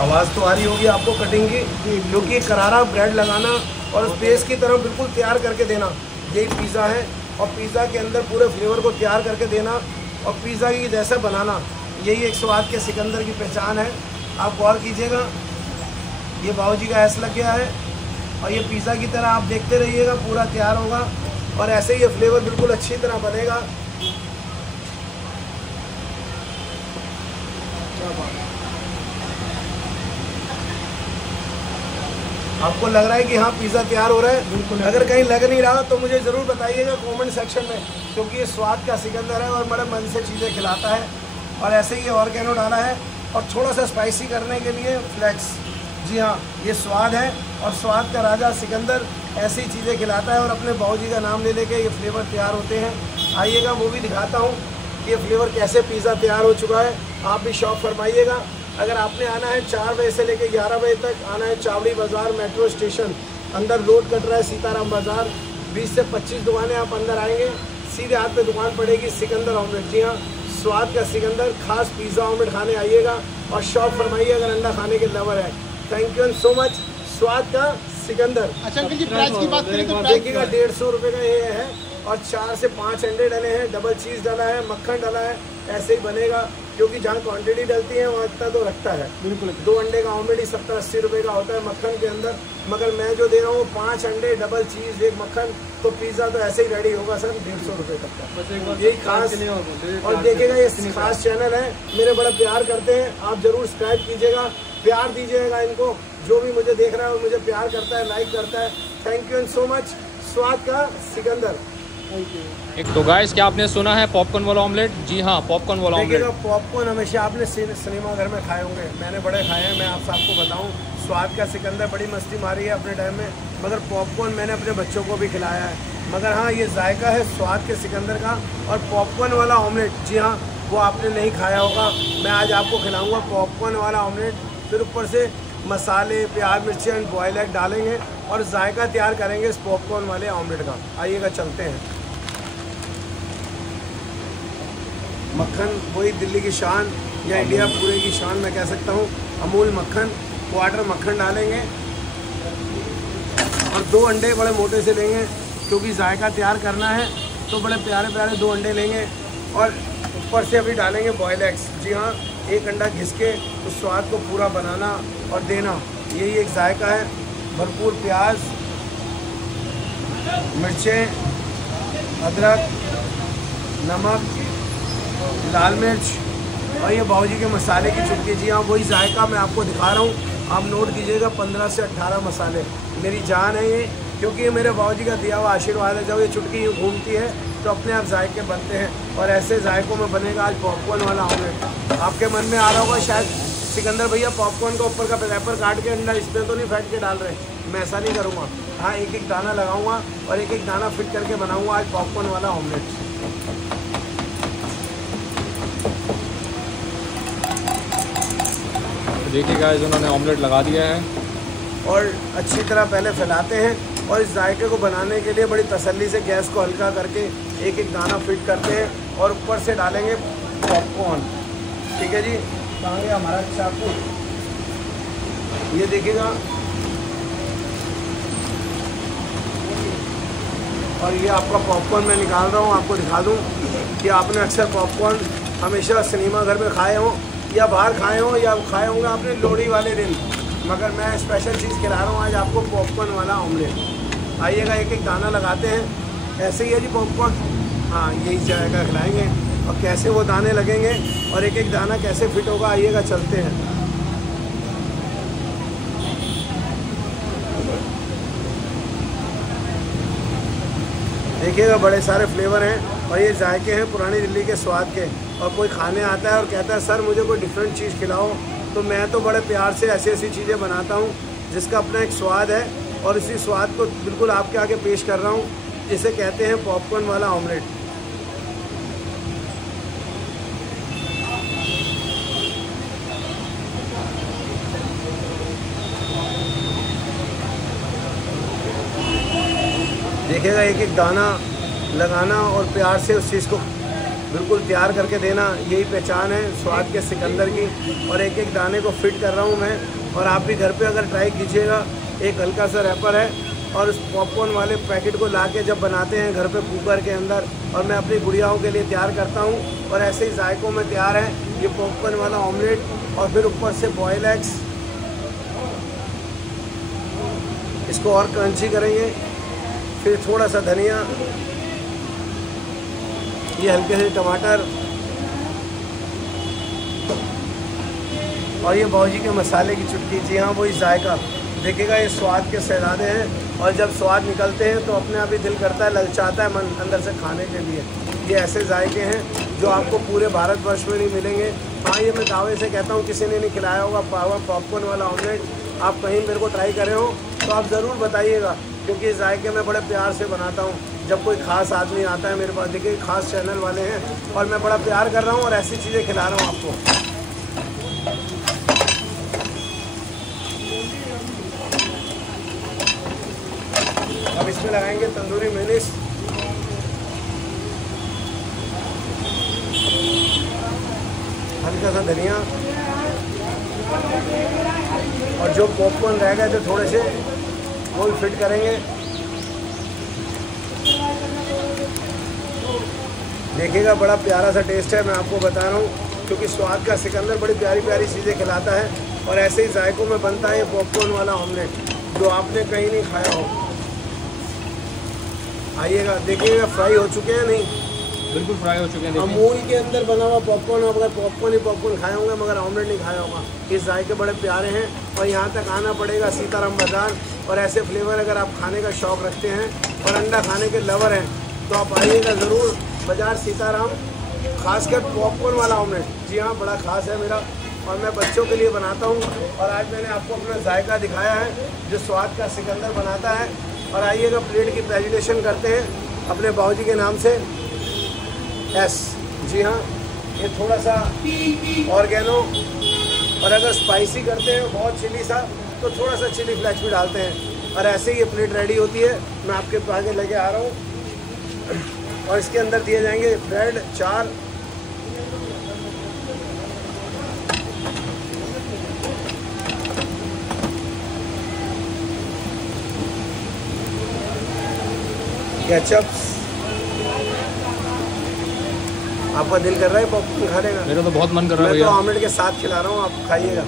आवाज़ तो आ रही होगी आपको कटिंग की, क्योंकि करारा ब्रेड लगाना और उस बेस की तरह बिल्कुल तैयार करके देना, यही पिज़्ज़ा है। और पिज़्ज़ा के अंदर पूरे फ्लेवर को तैयार करके देना और पिज़्ज़ा की जैसा बनाना, यही एक स्वाद के सिकंदर की पहचान है। आप गौर कीजिएगा, ये बाबूजी का ऐसा लग गया है और ये पिज़्ज़ा की तरह आप देखते रहिएगा, पूरा तैयार होगा और ऐसे ही ये फ्लेवर बिल्कुल अच्छी तरह बनेगा। आपको लग रहा है कि हाँ पिज़्ज़ा तैयार हो रहा है? बिल्कुल। अगर कहीं लग नहीं रहा तो मुझे ज़रूर बताइएगा कमेंट सेक्शन में, क्योंकि ये स्वाद का सिकंदर है और बड़े मन से चीज़ें खिलाता है। और ऐसे ही ऑर्गेनो डाला है और थोड़ा सा स्पाइसी करने के लिए फ्लेक्स। जी हाँ, ये स्वाद है और स्वाद का राजा सिकंदर ऐसी चीज़ें खिलाता है, और अपने बाबूजी का नाम ले लेके ये फ्लेवर तैयार होते हैं। आइएगा वो भी दिखाता हूँ कि ये फ्लेवर कैसे पिज़्ज़ा तैयार हो चुका है। आप भी शौक फरमाइएगा। अगर आपने आना है 4 बजे से लेकर 11 बजे तक आना है, चावड़ी बाज़ार मेट्रो स्टेशन अंदर रोड कट रहा है सीताराम बाज़ार, 20 से 25 दुकानें आप अंदर आएंगे, सीधे हाथ पे दुकान पड़ेगी सिकंदर ऑमलेट। जी हाँ, स्वाद का सिकंदर, खास पिज़्ज़ा ऑमलेट खाने आइएगा और शौक फरमाइए अगर अंडा खाने के लवर है। Thank you so much. स्वाद का सिकंदर। अच्छा अंकल जी, प्राइस की बात करें तो प्राइस देखिएगा 150 रुपये का ये है और 4 से 5 अंडे डले हैं, डबल चीज़ डाला है, मक्खन डाला है। ऐसे ही बनेगा क्योंकि जहाँ क्वांटिटी डलती है वहाँ इतना तो रखता है। बिल्कुल 2 अंडे का ऑमलेट ही 70-80 रुपये का होता है मक्खन के अंदर, मगर मैं जो दे रहा हूँ 5 अंडे, डबल चीज़, एक मक्खन, तो पिज़्ज़ा तो ऐसे ही रेडी होगा सर 150 रुपये तक का। यही खास। और देखिएगा ये खास चैनल है, मेरे बड़ा प्यार करते हैं, आप जरूर सब्सक्राइब कीजिएगा, प्यार दीजिएगा इनको। जो भी मुझे देख रहा है वो मुझे प्यार करता है, लाइक करता है। Thank you so much. स्वाद का सिकंदर। एक तो गाइस क्या आपने सुना है पॉपकॉर्न वाला ऑमलेट? जी हाँ, पॉपकॉर्न वाला ऑमलेट। देखिएगा पॉपकॉर्न हमेशा आपने सिनेमा घर में खाए होंगे, मैंने बड़े खाए हैं। मैं आपको बताऊं, स्वाद का सिकंदर बड़ी मस्ती मारी है अपने टाइम में, मगर पॉपकॉर्न मैंने अपने बच्चों को भी खिलाया है। मगर हाँ, ये जायका है स्वाद के सिकंदर का। और पॉपकॉर्न वाला ऑमलेट, जी हाँ, वो आपने नहीं खाया होगा, मैं आज आपको खिलाऊँगा पॉपकॉर्न वाला ऑमलेट। फिर ऊपर से मसाले, प्याज, मिर्ची एंड बॉयल एग डालेंगे और जायका तैयार करेंगे इस पॉपकॉर्न वाले ऑमलेट का। आइएगा चलते हैं। मक्खन वही दिल्ली की शान या इंडिया पूरे की शान मैं कह सकता हूँ, अमूल मक्खन, क्वार्टर मक्खन डालेंगे और 2 अंडे बड़े मोटे से लेंगे क्योंकि जायका तैयार करना है, तो बड़े प्यारे प्यारे 2 अंडे लेंगे और ऊपर से अभी डालेंगे बॉयल एग्स। जी हाँ, 1 अंडा घिस के उस स्वाद को पूरा बनाना और देना, यही एक जायका है। भरपूर प्याज, मिर्चें, अदरक, नमक, लाल मिर्च और ये बाबूजी के मसाले की चुटकी। जी हाँ, वही जायका मैं आपको दिखा रहा हूँ, आप नोट कीजिएगा। 15 से 18 मसाले, मेरी जान है ये, क्योंकि ये मेरे बाबूजी का दिया हुआ आशीर्वाद है। जब ये चुटकी यूँ घूमती है तो अपने आप जायके बनते हैं और ऐसे जायकों में बनेगा आज पॉपकॉर्न वाला ऑमलेट। आपके मन में आ रहा होगा शायद, सिकंदर भैया पॉपकॉर्न का ऊपर का रैपर काट के अंडा इसमें तो नहीं फेंट के डाल रहे, मैं ऐसा नहीं करूँगा। हाँ, एक एक दाना लगाऊंगा और एक एक दाना फिट करके बनाऊंगा आज पॉपकॉर्न वाला ऑमलेट। देखिए गाइस, उन्होंने ऑमलेट लगा दिया है और अच्छी तरह पहले फैलाते हैं और इस जायके को बनाने के लिए बड़ी तसल्ली से गैस को हल्का करके एक एक दाना फिट करते हैं और ऊपर से डालेंगे पॉपकॉर्न। ठीक है जी, कहाँ गया हमारा चाकू? ये देखिएगा, और ये आपका पॉपकॉर्न मैं निकाल रहा हूँ, आपको दिखा दूँ कि आपने अक्सर पॉपकॉर्न हमेशा सिनेमा घर में खाए हों या बाहर खाए हों या खाए होंगे आपने लोहड़ी वाले दिन, मगर मैं स्पेशल चीज़ खिला रहा हूँ आज आपको पॉपकॉर्न वाला ऑमलेट। आइएगा, एक एक दाना लगाते हैं। ऐसे ही है जी पॉपकॉर्न, हाँ यही जाएगा, खिलाएंगे और कैसे वो दाने लगेंगे और एक एक दाना कैसे फिट होगा, आइएगा चलते हैं। देखिएगा बड़े सारे फ्लेवर हैं और ये जायके हैं पुरानी दिल्ली के स्वाद के। और कोई खाने आता है और कहता है सर मुझे कोई डिफरेंट चीज़ खिलाओ, तो मैं तो बड़े प्यार से ऐसी ऐसी चीज़ें बनाता हूँ जिसका अपना एक स्वाद है और इसी स्वाद को बिल्कुल आपके आगे पेश कर रहा हूँ, जिसे कहते हैं पॉपकॉर्न वाला ऑमलेट। देखिएगा, एक एक दाना लगाना और प्यार से उस चीज़ को बिल्कुल तैयार करके देना, यही पहचान है स्वाद के सिकंदर की। और एक एक दाने को फिट कर रहा हूँ मैं, और आप भी घर पे अगर ट्राई कीजिएगा। एक हल्का सा रैपर है और उस पॉपकॉर्न वाले पैकेट को लाके जब बनाते हैं घर पे कुकर के अंदर, और मैं अपनी गुड़ियाओं के लिए तैयार करता हूँ और ऐसे ही जायकों में तैयार है ये पॉपकॉर्न वाला ऑमलेट। और फिर ऊपर से बॉयल एग्स, इसको और क्रंची करेंगे। फिर थोड़ा सा धनिया, ये हल्के से टमाटर और ये बाबूजी के मसाले की चुटकी। जी हाँ, वही जायका। देखिएगा, ये स्वाद के शहजादे हैं और जब स्वाद निकलते हैं तो अपने आप ही दिल करता है, ललचाता है मन अंदर से खाने के लिए। ये ऐसे जायके हैं जो आपको पूरे भारतवर्ष में नहीं मिलेंगे। हाँ, ये मैं दावे से कहता हूँ किसी ने नहीं खिलाया होगा पॉपकॉर्न वाला ऑमलेट। आप कहीं मेरे को ट्राई करे हो तो आप ज़रूर बताइएगा, क्योंकि जायके मैं बड़े प्यार से बनाता हूँ। जब कोई ख़ास आदमी आता है मेरे पास, देखिए ख़ास चैनल वाले हैं और मैं बड़ा प्यार कर रहा हूँ और ऐसी चीज़ें खिला रहा हूँ आपको। अब इसमें लगाएंगे तंदूरी मेयोनीज। हल्का सा धनिया, और जो पॉपकॉर्न रह गए तो थोड़े से वो भी फिट करेंगे। देखिएगा बड़ा प्यारा सा टेस्ट है, मैं आपको बता रहा हूँ, क्योंकि स्वाद का सिकंदर बड़ी प्यारी प्यारी चीज़ें खिलाता है और ऐसे ही जायकों में बनता है ये पॉपकॉर्न वाला ऑमलेट जो आपने कहीं नहीं खाया हो। आइएगा, देखिएगा फ्राई हो चुके हैं नहीं, बिल्कुल फ्राई हो चुके हैं। अमूल के अंदर बना हुआ पॉपकॉर्न, अगर पॉपकॉर्न ही पॉपकॉर्न खाए होंगे मगर ऑमलेट नहीं खाया होगा। ये जायके बड़े प्यारे हैं और यहाँ तक आना पड़ेगा सीताराम बाज़ार। और ऐसे फ्लेवर अगर आप खाने का शौक़ रखते हैं और अंडा खाने के लवर हैं तो आप आइएगा ज़रूर बाज़ार सीताराम, खासकर पॉपकॉर्न वाला ऑमलेट। जी हाँ, बड़ा ख़ास है मेरा और मैं बच्चों के लिए बनाता हूँ। और आज मैंने आपको अपना जायका दिखाया है जो स्वाद का सिकंदर बनाता है। और आइएगा प्लेट की प्रेजेंटेशन करते हैं अपने बाबूजी के नाम से। एस, जी हाँ, ये थोड़ा सा ऑर्गेनो, और अगर स्पाइसी करते हैं बहुत चिली सा तो थोड़ा सा चिली फ्लेक्स भी डालते हैं। और ऐसे ही ये प्लेट रेडी होती है, मैं आपके आगे लेके आ रहा हूँ। और इसके अंदर दिए जाएंगे ब्रेड 4, केचप्स। आपका दिल कर रहा है पॉपकॉर्न खाने का? मेरा तो बहुत मन कर रहा है मैं तो भैया। ऑमलेट के साथ खिला रहा हूँ, आप खाइएगा।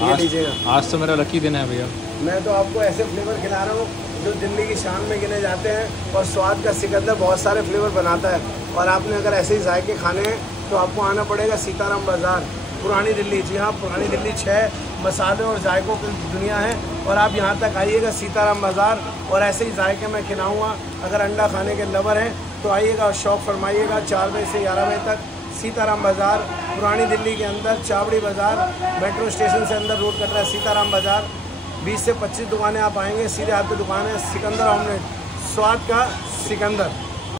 ये लीजिएगा। आज तो मेरा लकी दिन है भैया। मैं तो आपको ऐसे फ्लेवर खिला रहा हूँ जो दिल्ली की शान में गिने जाते हैं। और स्वाद का सिकंदर बहुत सारे फ्लेवर बनाता है। और आपने अगर ऐसे ही जायके खाने हैं तो आपको आना पड़ेगा सीताराम बाज़ार, पुरानी दिल्ली। जी हाँ, पुरानी दिल्ली 6 मसाले और जायकों की दुनिया है। और आप यहाँ तक आइएगा सीताराम बाज़ार और ऐसे ही जायके मैं खिलाऊँगा। अगर अंडा खाने के लवर हैं तो आइएगा और शौक़ फरमाइएगा। 4 बजे से 11 बजे तक सीताराम बाज़ार, पुरानी दिल्ली के अंदर चावड़ी बाज़ार, मेट्रो स्टेशन से अंदर रोड कट रहा है सीताराम बाज़ार। 20 से 25 दुकानें आप आएंगे, सीधे हाथ पे दुकान है सिकंदर ऑमलेट, स्वाद का सिकंदर।